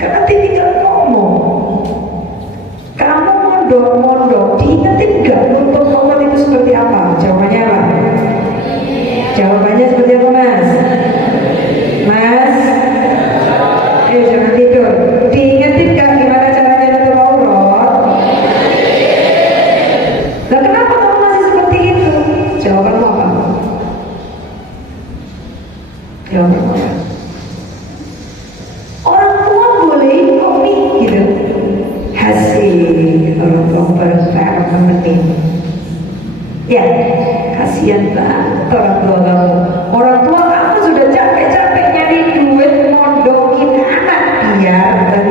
Karena nanti tinggal ngomong. Kamu mondok, diingetin gak untuk ngomong itu seperti apa? Jawabannya apa? Jawabannya seperti apa, Mas? Mas? Ayo jangan tidur. Diingetin gak gimana caranya nutup aurat? Nah, kenapa kamu masih seperti itu? Jawabanmu apa? Jawabanmu apa? kasihan banget orang tua kamu. Orang tua kamu sudah capek-capek nyari duit mondokin anak, biarkan.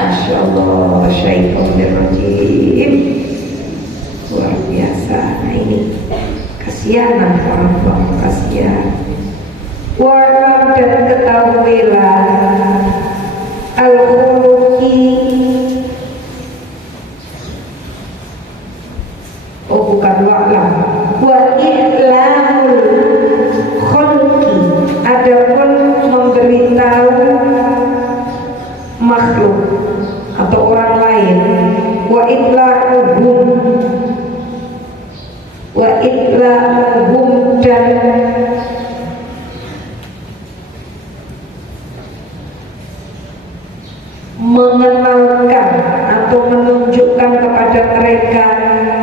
Masya Allah, syaitonir rajim, luar biasa. Nah ini kasihan orang tua, kasihan. Walam dan ketahuilah al-khuluqi, oh bukan wa'lam, wa i'lamul khulqi, adapun memberitahu makhluk atau orang lain, wa i'la'uhum dan mengenalkan atau menunjukkan kepada mereka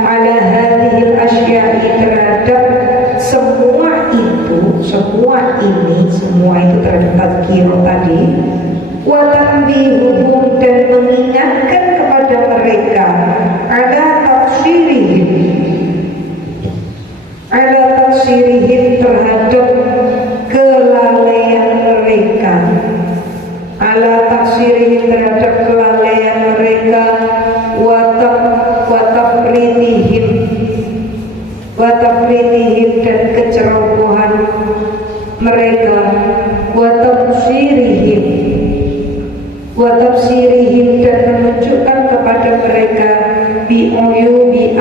ala hadhil asya'i, terhadap semua itu terhadap tazkirah tadi, wa tanbihum dan mengingatkan kepada mereka ala tafsirihim terhadap kelalaian mereka, ala tafsirihim terhadap kelalaian mereka, wa tafritihim dan kecerobohan mereka, wa tafsirihim dan menunjukkan kepada mereka bi'uyubi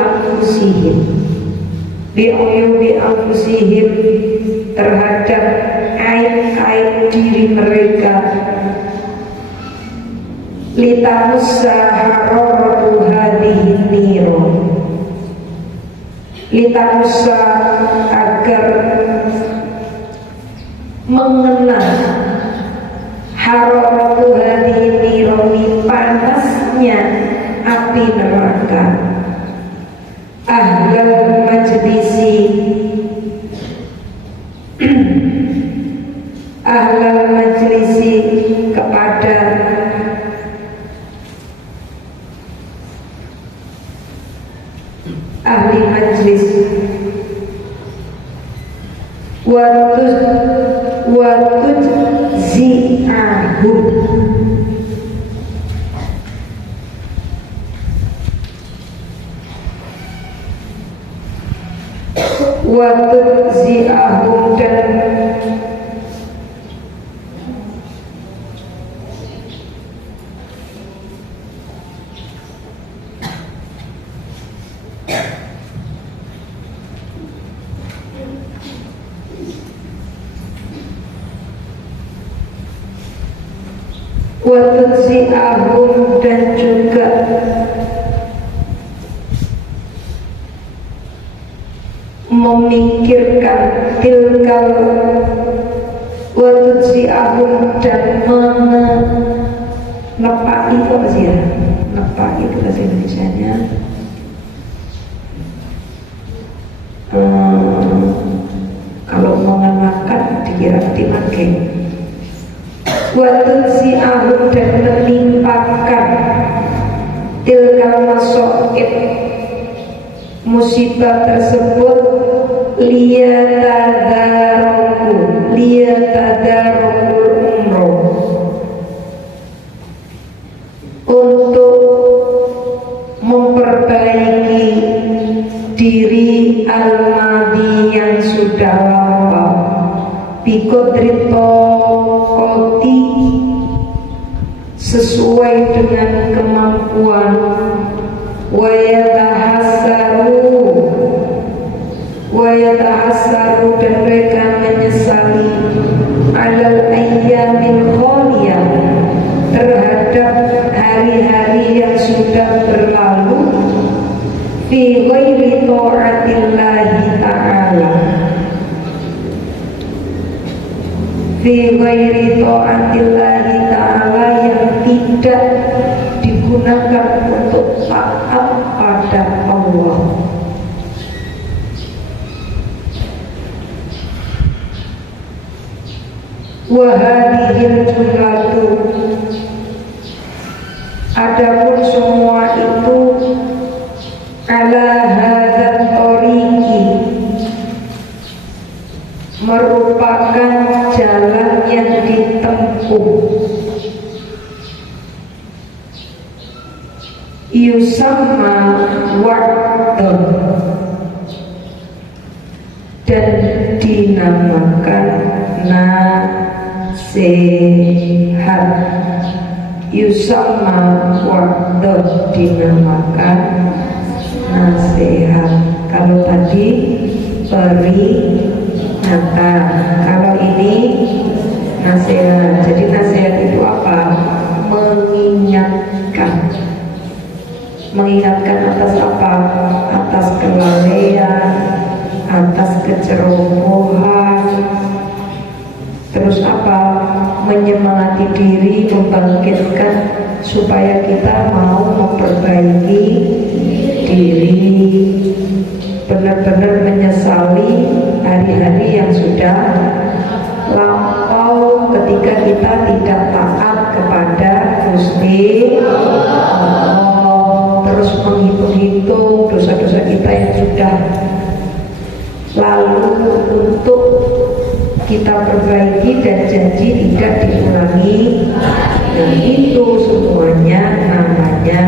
anfusihim terhadap aib-aib diri mereka, litamussa hararatu hadhihi niro, litamussa agar mengenal hararatu hadhihi niro, panasnya api neraka, ahlal majlisi kepada ahli majlis, wa tujzi'ahum dan dan juga memikirkan tilkal dan menepaki, itu apa sih ya? Nepaki itu bahasa Indonesianya kalau mengenakan dikira dipakai, dan menimpakan tilkal masoib, musibah tersebut, liyatadarokul umroh, untuk memperbaiki diri al-madi yang sudah lampau, biqodrito koti, sesuai dengan kemampuan, wa yatahassaru dan mereka menyesali alal ayyamin khaliyah, terhadap hari-hari yang sudah berlalu, fi ghairi ta'atillahi ta'ala, fi ghairi ta'atillahi ta'ala, yang tidak digunakan untuk taat pada Allah. Wahadihil jumlatu, adapun semua itu merupakan jalan yang ditempuh. Yusamma wa'dun, dan dinamakan nasihat. Yusamma wa'dun, dinamakan nasihat. Kalau tadi peringatan, kalau ini nasihat. Jadi nasihat itu apa? Mengingatkan. Mengingatkan atas apa? Atas kelalaian, atas kecerobohan. Terus apa? Menyemangati diri, membangkitkan supaya kita mau memperbaiki diri, benar-benar menyesali hari-hari yang sudah lampau ketika kita tidak taat kepada Gusti Allah. Terus menghitung-hitung dosa-dosa kita yang sudah lalu untuk kita perbaiki dan janji tidak diulangi. Dan itu semuanya namanya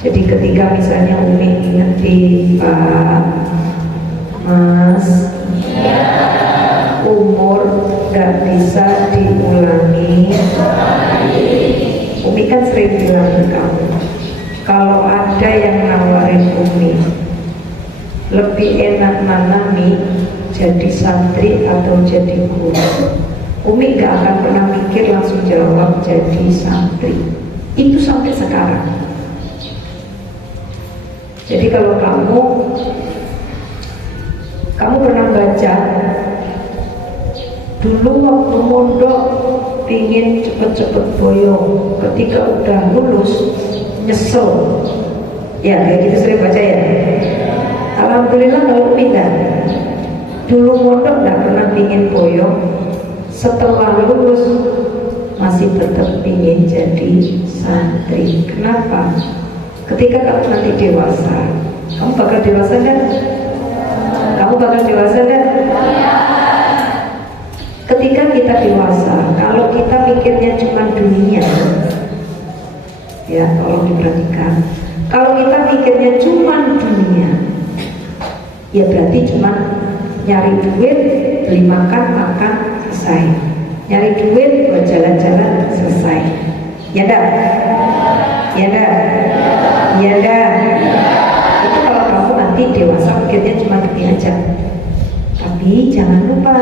Jadi ketika misalnya Umi ingetin Pak, Mas, umur gak bisa diulangi. Umi kan sering bilang ke kamu, kalau ada yang nawarin Umi, lebih enak mana Mi, jadi santri atau jadi guru, Umi gak akan pernah mikir, langsung jawab jadi santri. Itu sampai sekarang. Jadi kalau kamu pernah baca dulu waktu mondok pingin cepet-cepet boyong, ketika udah lulus nyesel, ya kayak gitu sering baca ya. Alhamdulillah kalau pindah, dulu mondok nggak pernah pingin boyong, setelah lulus masih tetap pingin jadi santri. Kenapa? Ketika kamu nanti dewasa, kamu bakal dewasa kan? Kamu bakal dewasa kan? Ketika kita dewasa, kalau kita pikirnya cuma dunia, ya tolong diperhatikan. Kalau kita pikirnya cuma dunia, ya berarti cuma nyari duit, beli makan, selesai. Nyari duit, buat jalan-jalan, selesai. Ya dah? Ya dah? Ya dah? Itu kalau kamu nanti dewasa pikirnya cuma dunia aja. Tapi jangan lupa,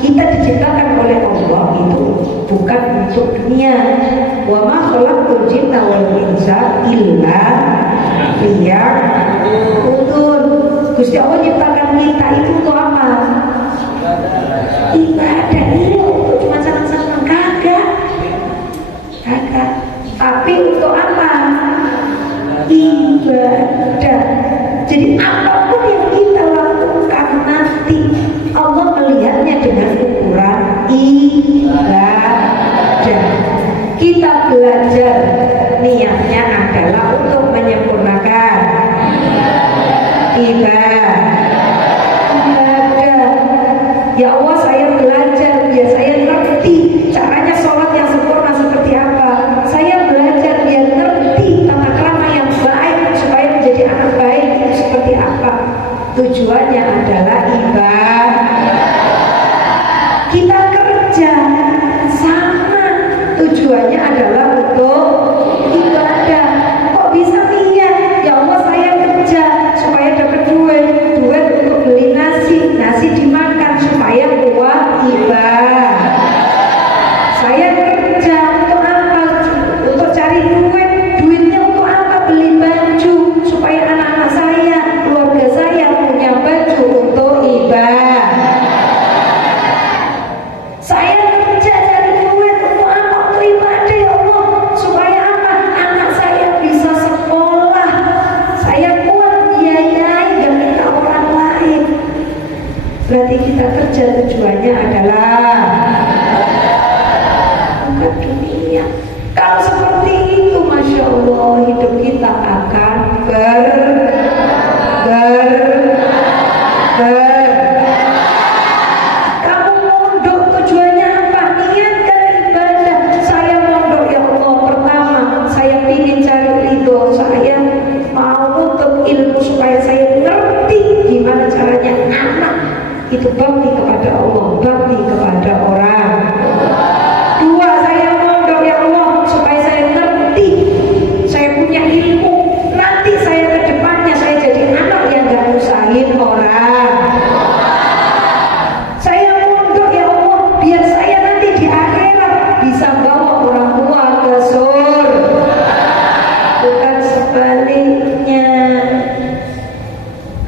kita diciptakan oleh Allah itu bukan untuk dunia. Wa ma khalaqtul jinna wal insa illa liya'budun. Gusti Allah ciptakan kita itu untuk apa? Ibadah. Iya, untuk cuma senang-senang, kagak. Tapi untuk apa? Ibadah. Jadi apapun yang kita lakukan nanti Allah melihatnya dengan ukuran ibadah. Kita belajar niatnya adalah untuk menyempurnakan ibadah. Ya Allah, saya belajar biar saya ngerti caranya sholat yang sempurna seperti apa. Saya belajar biar ngerti tata krama yang baik supaya menjadi anak baik itu seperti apa. Tujuannya adalah ibadah. Kita kerja sama, tujuannya adalah untuk ibadah. Kok bisa niat? Ya Allah, saya kerja supaya dapat duit untuk beli nasi dimakan supaya kuat ibadah. Saya kerja untuk apa? Untuk cari duitnya untuk apa? Beli baju supaya anak-anak saya, keluarga saya punya baju untuk ibadah. Saya kerja cari duit untuk apa? Untuk ibadah ya Allah. Supaya apa? Anak saya bisa sekolah. Saya kuat biayai, gak minta orang lain. Berarti kita kerja tujuannya adalah bukan dunia. Kalau seperti itu, Masya Allah, hidup kita akan supaya saya ngerti gimana caranya anak itu bakti kepada Allah, bakti kepada orang. Dua, saya mondok ya Allah supaya saya ngerti, saya punya ilmu, nanti saya ke depannya saya jadi anak yang gak nyusahin orang. Saya mondok ya Allah biar saya nanti di akhirat bisa bawa orang tua ke surga, bukan sebaliknya.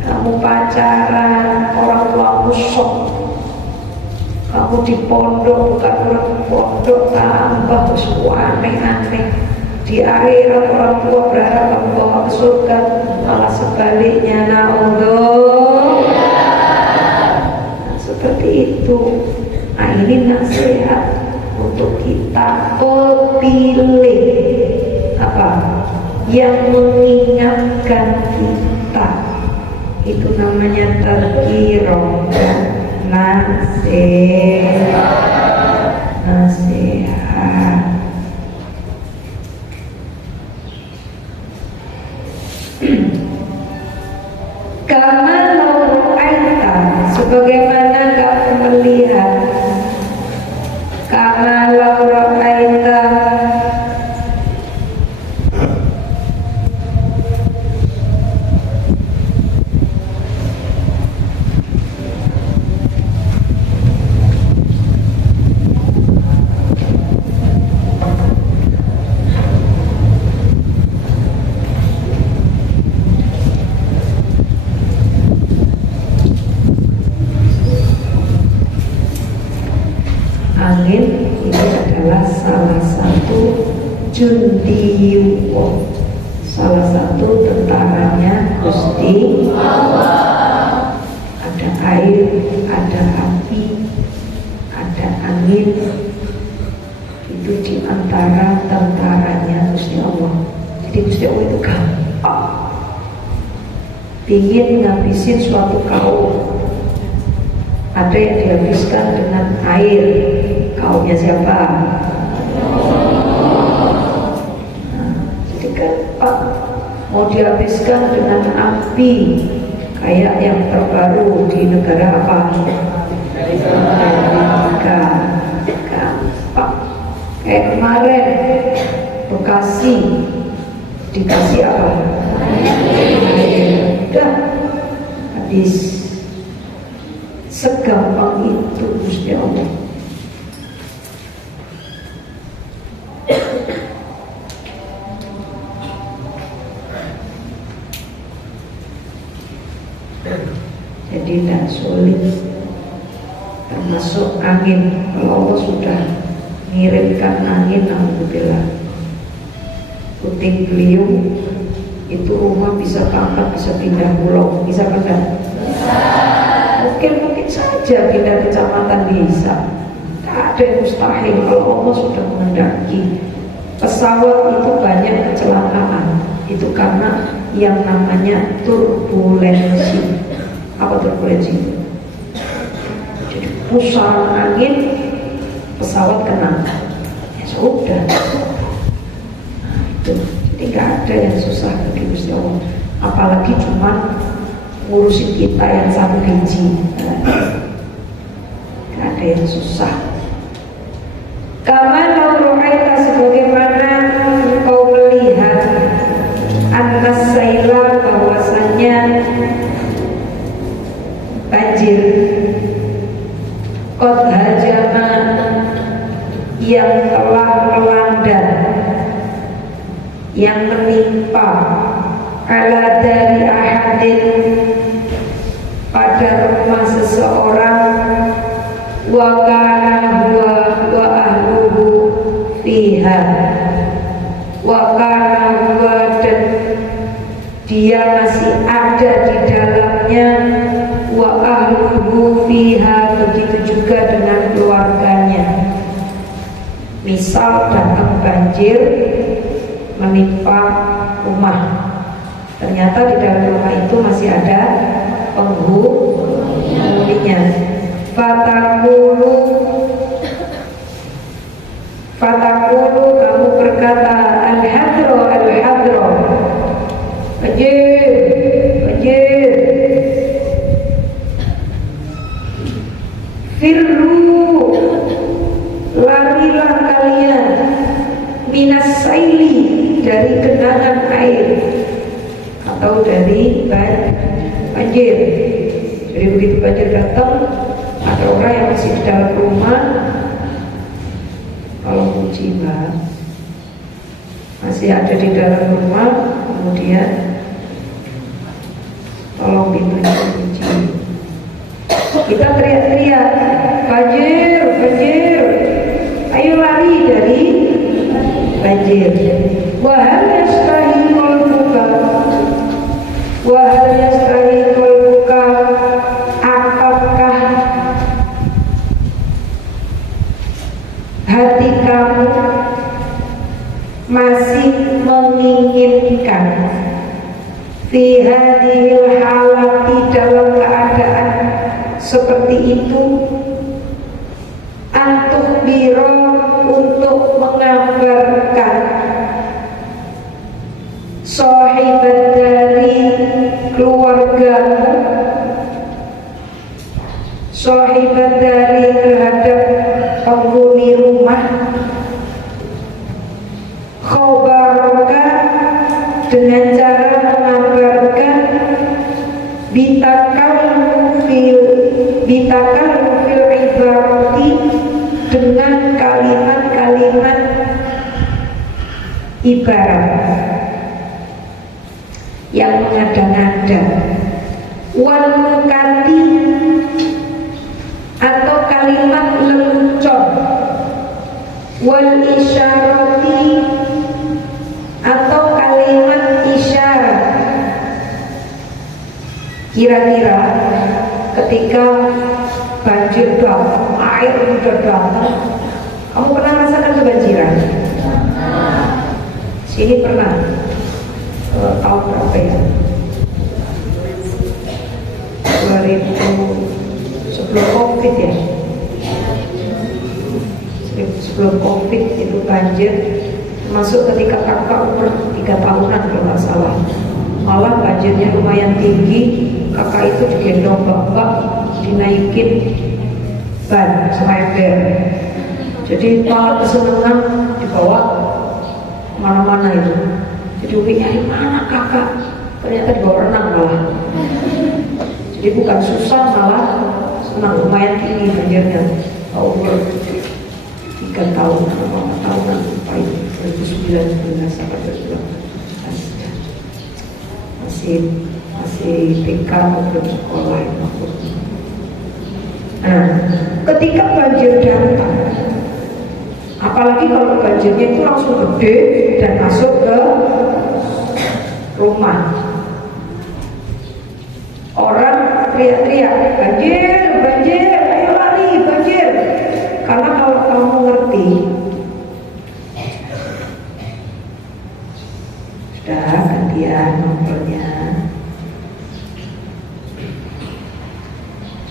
Kamu pacaran, orang tuamu sok, kamu di pondok, bukan orang pondok, tambah semua aneh-aneh. Di akhirat orang tua berharap kamu bawa ke surga, malah sebaliknya. Naudzubillah. Seperti itu. Nah, ini nasihat untuk kita pilih apa yang mengingatkan kita. Itu namanya tazkirah, nasihat. Kama lau ra'aita, sebagaimana kamu melihat. Kama lau ra'aita, angin ini adalah salah satu jundiullah, salah satu tentaranya Gusti Allah. Ada air, ada api, ada angin, itu diantara tentaranya Gusti Allah. Jadi Gusti Allah itu gampang ingin ngabisin suatu kaum. Ada yang dihabiskan dengan air, kaumnya siapa? Nah, jadi kan mau dihabiskan dengan api, kayak yang terbaru di negara apa? Amerika. Gampang. Kayak kemarin Bekasi dikasih apa? Udah habis. Segampang itu Gusti Allah. Jadi tidak sulit. Termasuk angin, kalau Allah sudah mengirimkan angin, alhamdulillah. Puting beliung itu rumah bisa tangkap, bisa pindah pulau, bisa kan? Mungkin saja pindah kecamatan bisa. Tak ada yang mustahil kalau Allah sudah menghendaki. Pesawat itu banyak kecelakaan. Itu karena yang namanya turbulensi. Apa turbulensi itu? Jadi pusaran angin, pesawat kena. Ya sudah. Nah, itu. Jadi nggak ada yang susah bagi Gusti Allah. Apalagi cuma ngurusin kita yang satu biji. Gak ada yang susah. Kama lau ra'aita, sebagaimana engkau melihat annas saila, bahwasanya banjir, qad hajama, yang telah melanda, yang menimpa, ala dari ahadin, pada rumah seseorang, wa kana huwa wa ahluhu fiha, wa kana huwa, dan dia masih ada di dalamnya, wa ahluhu fiha, begitu juga dengan keluarganya. Misal datang banjir menimpa rumah, ternyata di dalam rumah itu masih ada penghuninya. Fatakulu, kamu berkata, al-hadro, banjir banjir. Jadi begitu banjir datang, ada orang yang masih di dalam rumah, kalau musibah masih ada di dalam rumah, kemudian tolong pintunya dikunci. Kita teriak-teriak, banjir, banjir, ayo lari dari banjir. Wahal yastahi qalbuka, wahal yastahi qalbuka, apakah hati kamu masih menginginkan fi hadhil halati, dalam keadaan seperti itu, antuk biro, untuk mengabarkan sahibat dari keluargamu, sahibat dari terhadap penghuni rumah, khobaroka, dengan cara mengabarkan bitakalufil ibarati, dengan kalimat-kalimat ibarat yang mengada-ngada, wal mukati, atau kalimat lelucon, wal isyarati, atau kalimat isyarat. Kira-kira ketika banjir datang, air sudah datang, kamu pernah merasakan kebanjiran? Sini pernah? Tahun berapa ya? 2000, sebelum Covid ya? Sebelum Covid itu banjir, termasuk ketika kakak umur 3 tahunan kalau nggak salah. Malah banjirnya lumayan tinggi, kakak itu digendong bapak, dinaikin ban sama ember. Jadi para kesenangan dibawa kemana-mana itu. Jadi Umi nyari mana kakak, ternyata dibawa renang malah. Jadi bukan susah, malah senang, lumayan tinggi banjirnya. Umur 3 tahun atau 4 tahunan, lupa itu 2019 sampai 2018. Masih TK atau sekolah itu. Nah, ketika banjir datang, apalagi kalau banjirnya itu langsung gede dan masuk ke rumah, orang teriak-teriak, banjir, banjir, ayo lari, banjir. Karena kalau kamu ngerti, sudah gantian ngobrolnya,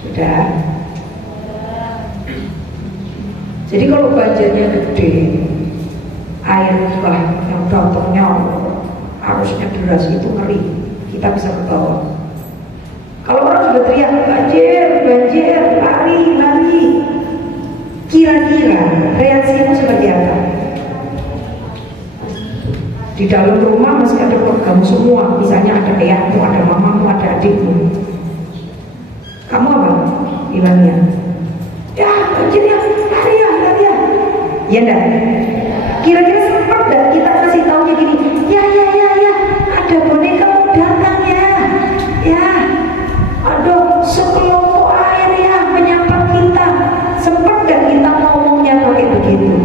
sudah. Jadi kalau banjirnya gede, air bah yang datangnya arusnya deras, itu ngeri, kita bisa ke bawah. Kalau orang sudah teriak banjir, banjir, lari, lari, kira-kira reaksimu seperti apa? Di dalam rumah masih ada keluargamu semua, misalnya ada ayahmu, ada mamamu, ada adikmu. Kamu apa bilangnya? Ya banjir ya, lari ya, lari ya. Iya enggak? Kira-kira sempat enggak kita kasih taunya gini, ya, ada boneka mau datang ya, aduh sekelompok air ya menyapa kita. Sempat enggak kita ngomongnya pakai begitu?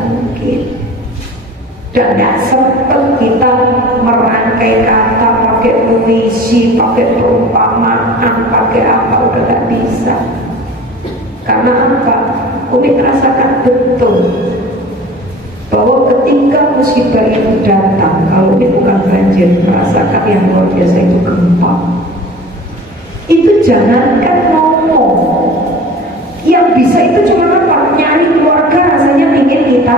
Mungkin. Dan enggak sempat kita merangkai kata pakai puisi, pakai perumpamaan, pakai apa, udah enggak bisa. Karena apa? Umi merasakan betul bahwa ketika musibah itu datang, kalau ini bukan banjir, merasakan yang luar biasa itu gempa. Itu jangankan ngomong, yang bisa itu cuma apa? Nyari keluarga, rasanya ingin kita,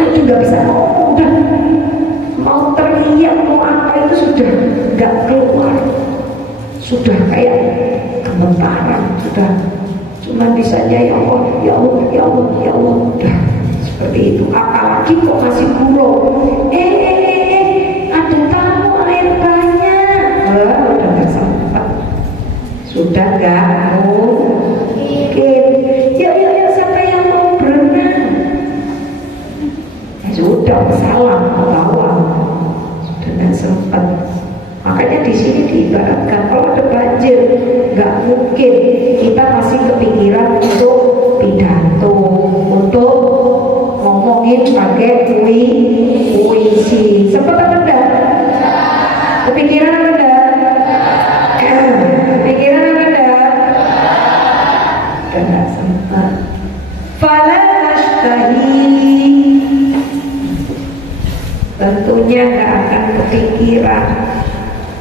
itu nggak bisa ngomong, udah mau teriak mau apa itu sudah nggak keluar, sudah kayak gemetaran, sudah cuma bisanya ya Allah, ya Allah, ya Allah, ya Allah, udah seperti itu. Apalagi kok masih gurau, ada tamu air banyak, udah sudah nggak mungkin. Yuk, siapa yang mau berenang? Sudah salam ke bawah, sudah nggak sempat. Makanya di sini diibaratkan kalau ada banjir, nggak mungkin kita masih kepikiran untuk pidato, untuk ngomongin pakai puisi. Sempat apa enggak? Kepikiran apa enggak? Kepikiran apa enggak? Enggak sempat. Fala tashtahi, tentunya nggak akan kepikiran.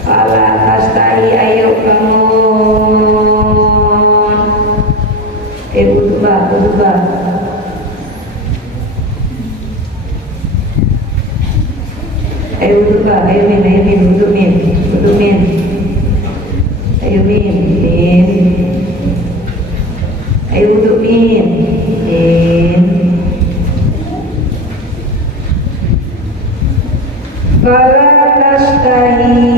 Fala tashtahi, ayo bangun. Berubah. Ayo berubah, ayo min, untuk min. Ayo min. Ayo untuk min. Fala tashtahi,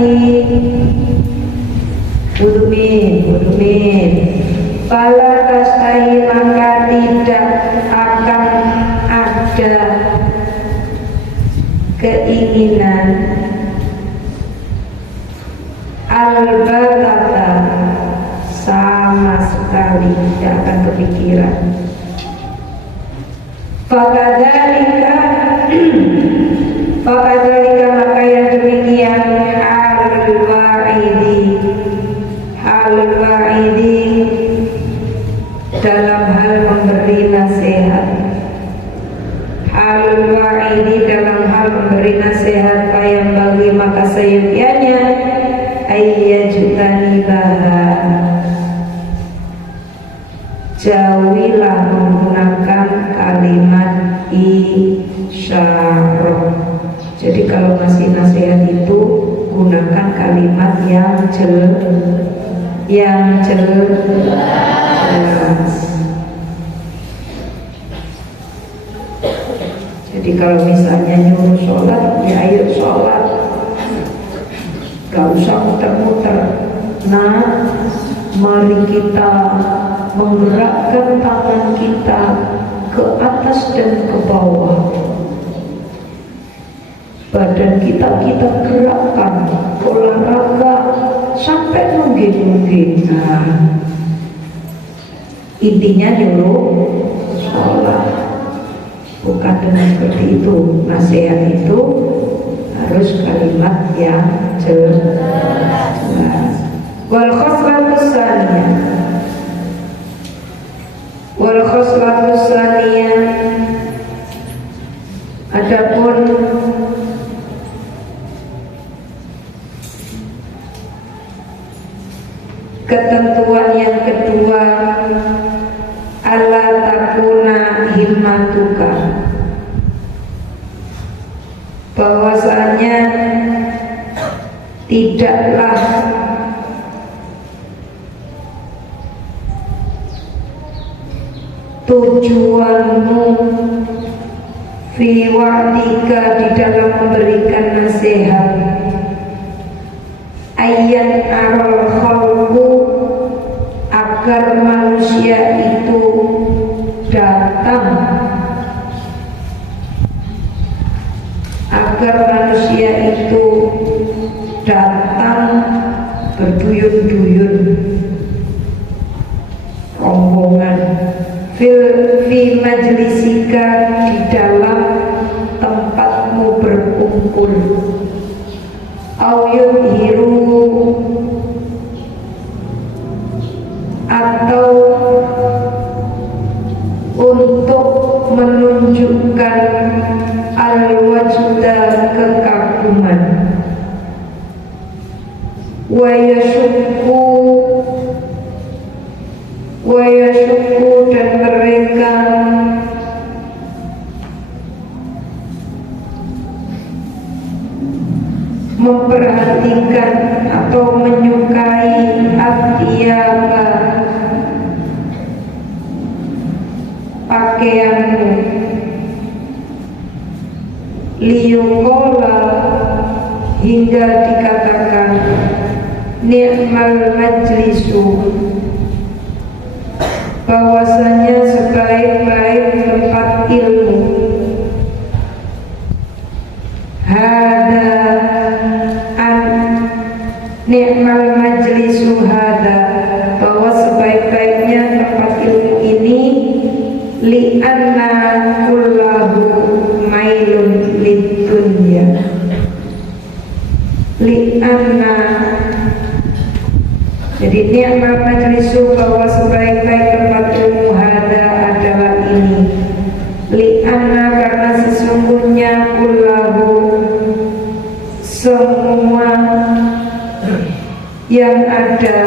untuk min. Fala tashtahi, maka tidak akan ada keinginan al-batata, sama sekali tidak akan kepikiran. Fakadzalika maka yang demikian halul wa'idi dalam hal memberi nasihat. Halul wa'idi dalam hal memberi nasihat, yang bagi maka seyogyanya ayyajutani baha, jauhilah menggunakan kalimat isyarah. Jadi kalau ngasih nasihat itu gunakan kalimat yang jelas. Jadi kalau misalnya nyuruh sholat, ya ayo sholat, gak usah muter-muter. Nah, mari kita menggerakkan tangan kita ke atas dan ke bawah. Badan kita gerakkan, olahraga sampai mungkin. Nah, intinya nyuruh sholat, bukan dengan seperti itu. Nasihat itu harus kalimat yang jelas. Wal khoslatus saniyah, adapun ketentuan yang kedua, alla takuna himmatuka, bahwasanya tidaklah tujuanmu fi wa'dika, di dalam memberikan nasihat, ayat arol khalqu, agar manusia itu datang, berduyun-duyun rombongan fi majlisika, di dalam tempatmu berkumpul, au yudhiru, atau untuk menunjukkan al-wajda, kekaguman, wa yashukku, dan mereka memperhatikan atau menyukai athiyaba, pakaianmu, liyukola, hingga dikatakan ni'mal majlisu, bahwasanya sebaik-baik tempat ilmu. Hada an ni'mal majlisu hada, bahwa sebaik-baiknya tempat ilmu ini, li'anna kullahu mailun lidunya, li'anna, jadi ni'mal majlisu, bahwa sebaik-baik tempat ilmu hada adalah ini, li'anna, karena sesungguhnya kullahu, semua yang ada,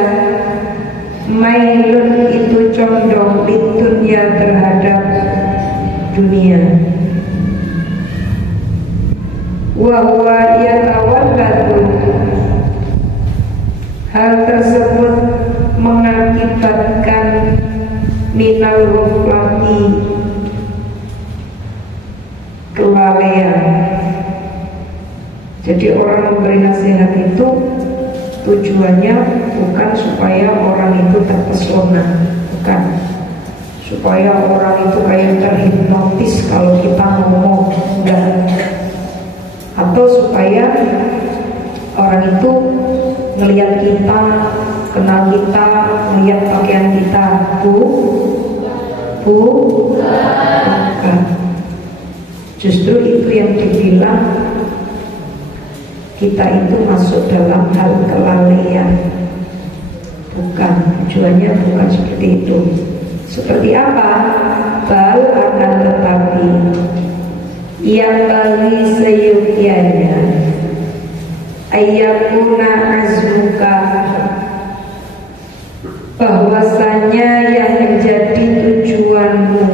mailun itu condong, lidunya terhadap dunia, wa huwa yatawalladu, hal tersebut mengakibatkan minal ghaflati, kelalaian. Jadi orang memberi nasihat itu tujuannya bukan supaya orang itu terpesona, bukan supaya orang itu kayak terhipnotis kalau kita ngomong, enggak, atau supaya orang itu ngelihat kita, kenal kita, ngelihat pakaian kita, bukan. Justru itu yang dibilang kita itu masuk dalam hal kelalaian, bukan, tujuannya bukan seperti itu. Seperti apa? Bal, akan tetapi, yang bagi seyogianya ayyakuna azmuka, bahwasanya yang menjadi tujuanmu,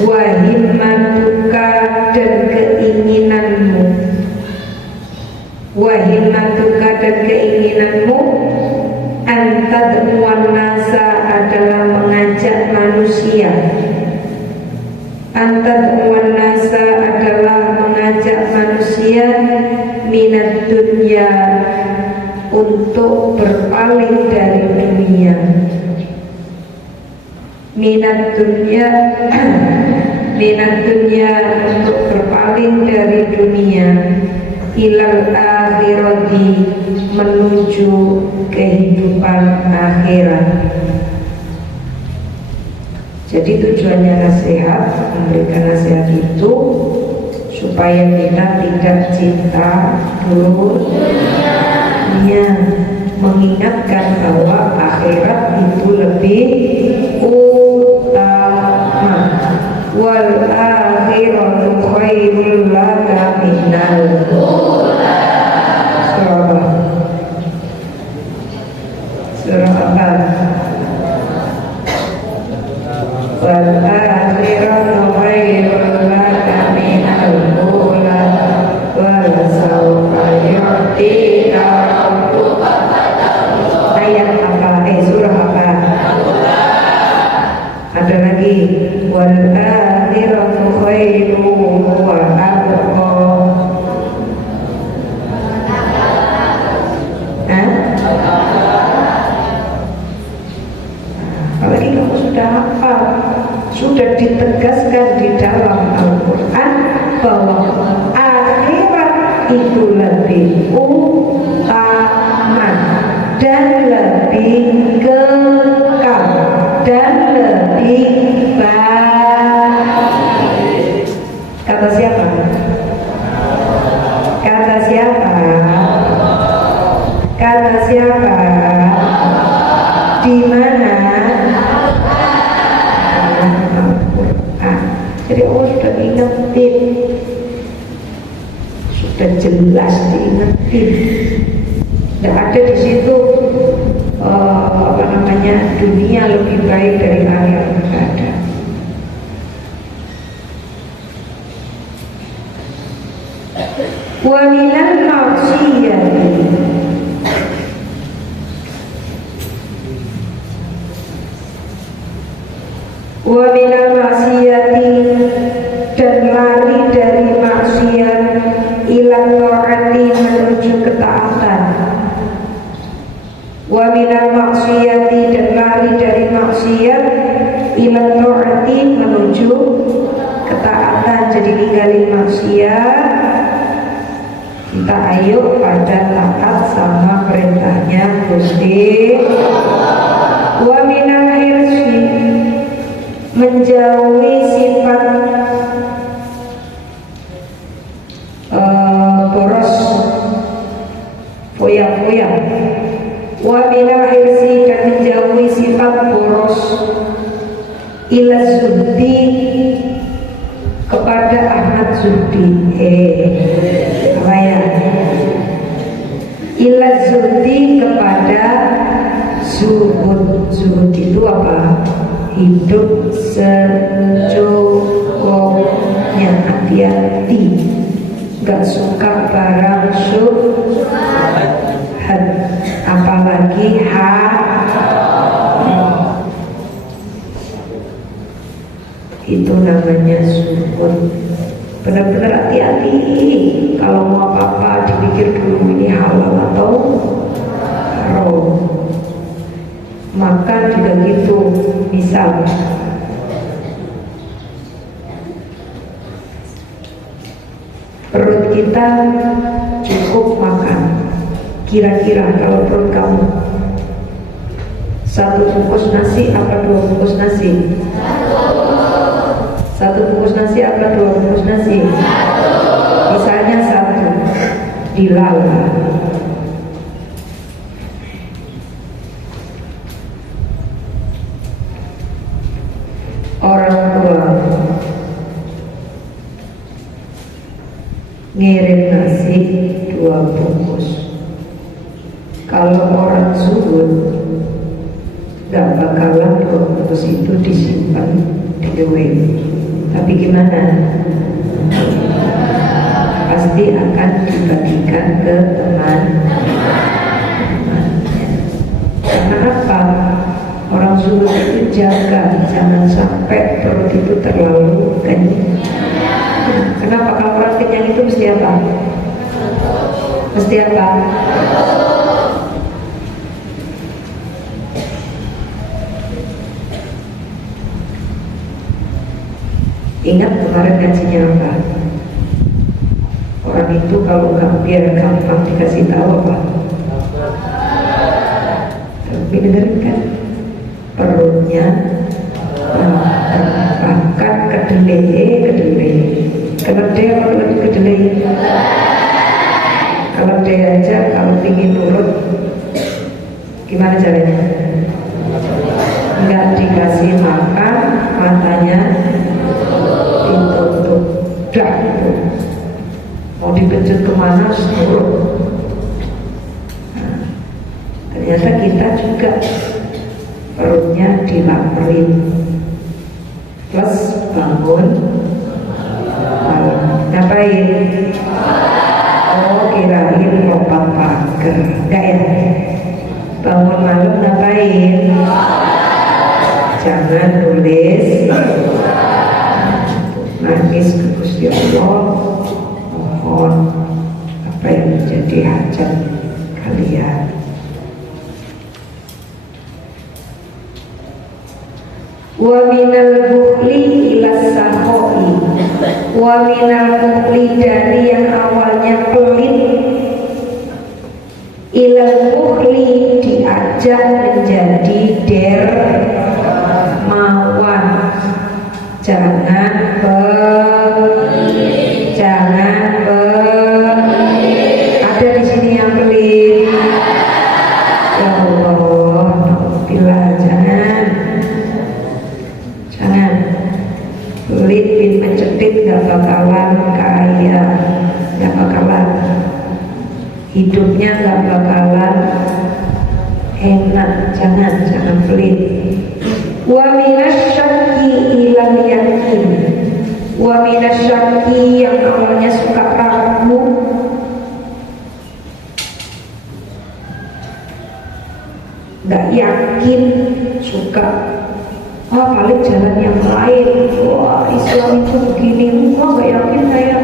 wahimmatuka, dan keinginanmu, wahimmatuka, dan keinginanmu, antadmuan nasa, adalah mengajak manusia, antadmuan nasa, adalah mengajak manusia, minat dunia, untuk berpaling dari dunia, minat dunia, minat dunia, untuk berpaling dari dunia, ilal akhirati, menuju kehidupan akhirat. Jadi tujuannya nasihat, memberikan nasihat itu supaya kita tidak cinta dunia, mengingatkan bahwa akhirat itu lebih utama. Wal akhiratu khairul laka minal ula. Surah apa? Wal akhiratu khairul laka minal ula, wal sawfa yu'tika rabbuka fatarda. Ayat apa? Surah apa? Ada lagi, wal akhiratu khairu wa abqa. Apalagi kamu sudah hafal, sudah ditegaskan di dalam Al-Quran bahwa akhirat itu lebih utama dan lebih kekal dan lebih baik. Kata siapa? Kata siapa? Kata siapa? Di mana? Al-Quran. Jadi Allah sudah ingetin, sudah jelas diingetin. Tidak ada di situ dunia lebih baik dari akhirat, tidak ada. Wa minal ma'siyati, wa minal ma'siyati, dan lari dari maksiat, ila ta'ati, menuju ketaatan. ila ta'ati menuju ketaatan. Jadi ninggalin maksiat, kita ayo pada taat sama perintahnya Gusti. Wa minal hirsi, menjauhi sifat boros, foya-foya. Wa minal hirsi, dan menjauhi sifat boros, ila zuhdi, kepada Ahmad Zuhdi. Apa ya? Ila zuhdi, kepada zuhud. Zuhud itu apa? Hidup secukupnya, hati-hati, gak suka barang syubhat, apalagi itu namanya zuhud. Benar-benar hati-hati kalau mau apa-apa, dipikir dulu ini halal atau haram. Makan juga gitu, misal perut kita cukup makan, kira-kira kalau perut kamu satu bungkus nasi apa dua bungkus nasi? Satu bungkus nasi apa dua bungkus nasi? Misalnya satu, dilala. Orang tua ngirim nasi dua bungkus. Kalau orang zuhud gak bakalan dua bungkus itu disimpan di dewe. Tapi gimana? Pasti akan dibagikan ke teman-temannya. Karena apa? Orang zuhud itu jaga jangan sampai perut itu terlalu kenyang. Kenapa? Kalau orang kenyang itu mesti apa? Mesti apa? Ingat kemarin ngajinya apa? Orang itu kalau nggak biar gampang dikasih tahu apa? Tapi dengerin kan? Perutnya bahkan kedelai. Keledai apa lebih kedelai? Keledai aja kalau ingin nurut gimana caranya? Nggak dikasih makan, matanya ditutup, dah itu mau dipecut kemana nurut. Nah, ternyata kita juga perutnya dilaparin, plus bangun malam ngapain? Oh kirain lompat pagar, enggak ya? Bangun malam ngapain? Jangan nulis, nangis ke Gusti Allah, mohon apa yang menjadi hajat kalian. Wa minal bukhli ila sahoi, wa minal bukhli, dari yang awalnya pelit, ila bukhli, diajak menjadi dermawan. Jangan ada di sini yang pelit. Ya Allah, bila jangan pelit, mencekik, gak bakalan kaya, gak bakalan hidupnya, gak bakalan enak. Jangan pelit. Wa minasyaki ilal yakin, wa minasyaki, yang awalnya suka ragu, gak yakin, suka paling jalan yang lain, wah Islam itu begini, gak yakin saya.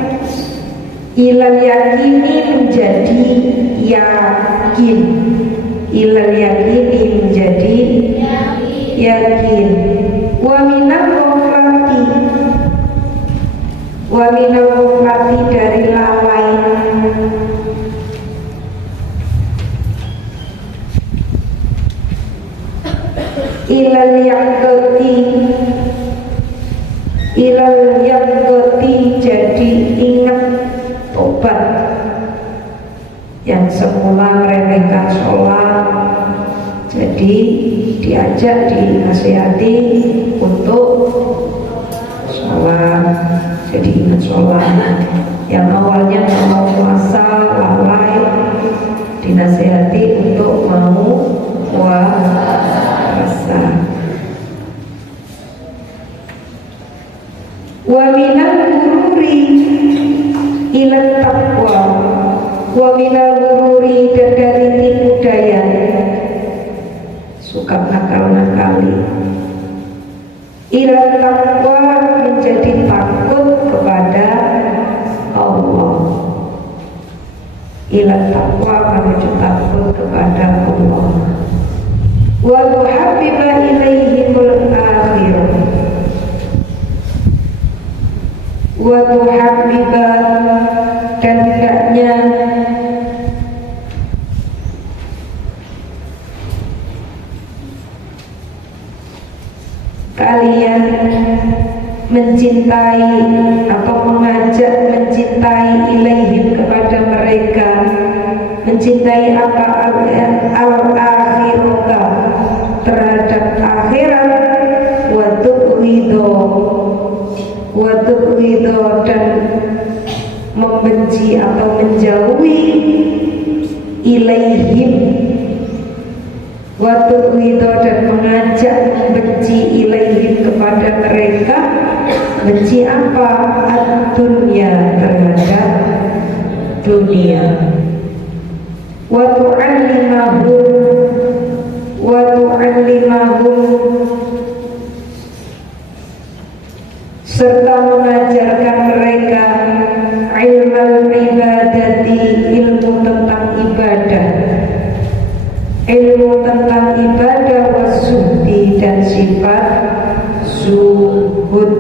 Ilal yakini, menjadi yakin. Ilal yakini, menjadi yakin. Wa minal ghaflati dari lalai, ilal yaqti jadi ingat tobat. Yang semula meremehkan sholat jadi diajak, dinasihati untuk sholat, jadi ingat sholat. Yang awalnya nggak mau puasa, lalai, dinasihati untuk mau puasa. Wa minal ghururi ila taqwa, wa minal ghururi dan dari tipu daya, suka nakal-nakali, ila taqwa menjadi takut kepada Allah, ila taqwa menuju takut kepada Allah. Wa tuhabbiba ilaihimul akhirah, wa tuhabbiba dan hendaknya kalian mencintai atau mengajak mencintai ilaihim kepada mereka. Mencintai apa? Al-akhirata terhadap akhirat, wa tu'ridho dan membenci atau menjauhi ilaihim, wa tu'ridho dan mengajak membenci ilaihim kepada mereka. Benci apa? Ad-dunya terhadap dunia. Wa tu'allimahum serta mengajarkan mereka ilmal ibadati, ilmu tentang ibadah, ilmu tentang ibadah, wasuhdi dan sifat zuhud.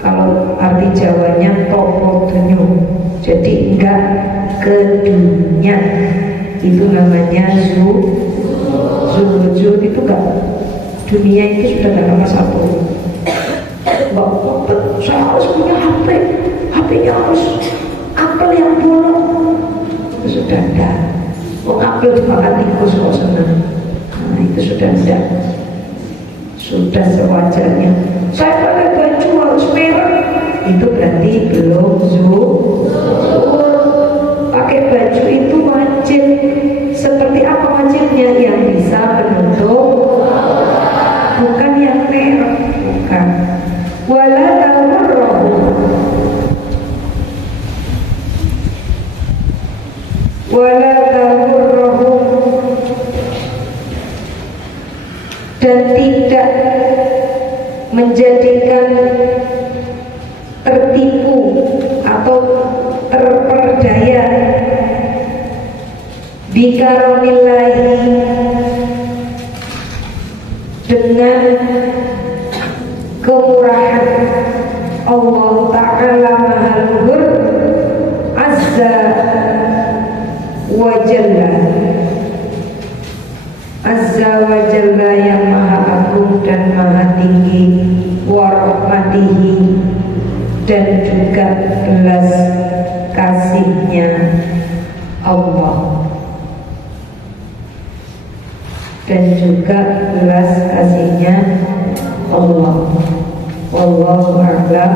Kalau arti Jawanya topo dunyo, jadi enggak ke dunia, itu namanya zuhud. Zuhud itu enggak, dunia itu sudah enggak nomor satu. Saya harus punya HP, HP-nya harus apel yang bolong, itu sudah enggak. Mau apel dimakan tikus kok senang. Nah itu sudah enggak, sudah sewajarnya. Saya pakai baju harus merah, itu berarti belum zuhud. Pakai baju itu wajib. Seperti apa wajibnya? Yang bisa menutup, bukan yang merah, bukan. Wala tahurrohum dan tidak menjadikan tertipu atau terperdaya bikaronillahi dengan kemurahan Allah Ta'ala Maha Luhur, Azza wa Jalla, Azza wa Jalla yang Maha Agung dan Maha Tinggi, wa rahmatihi dan juga belas kasihnya Allah, dan juga belas kasihnya Allah. Wallahu a'lam.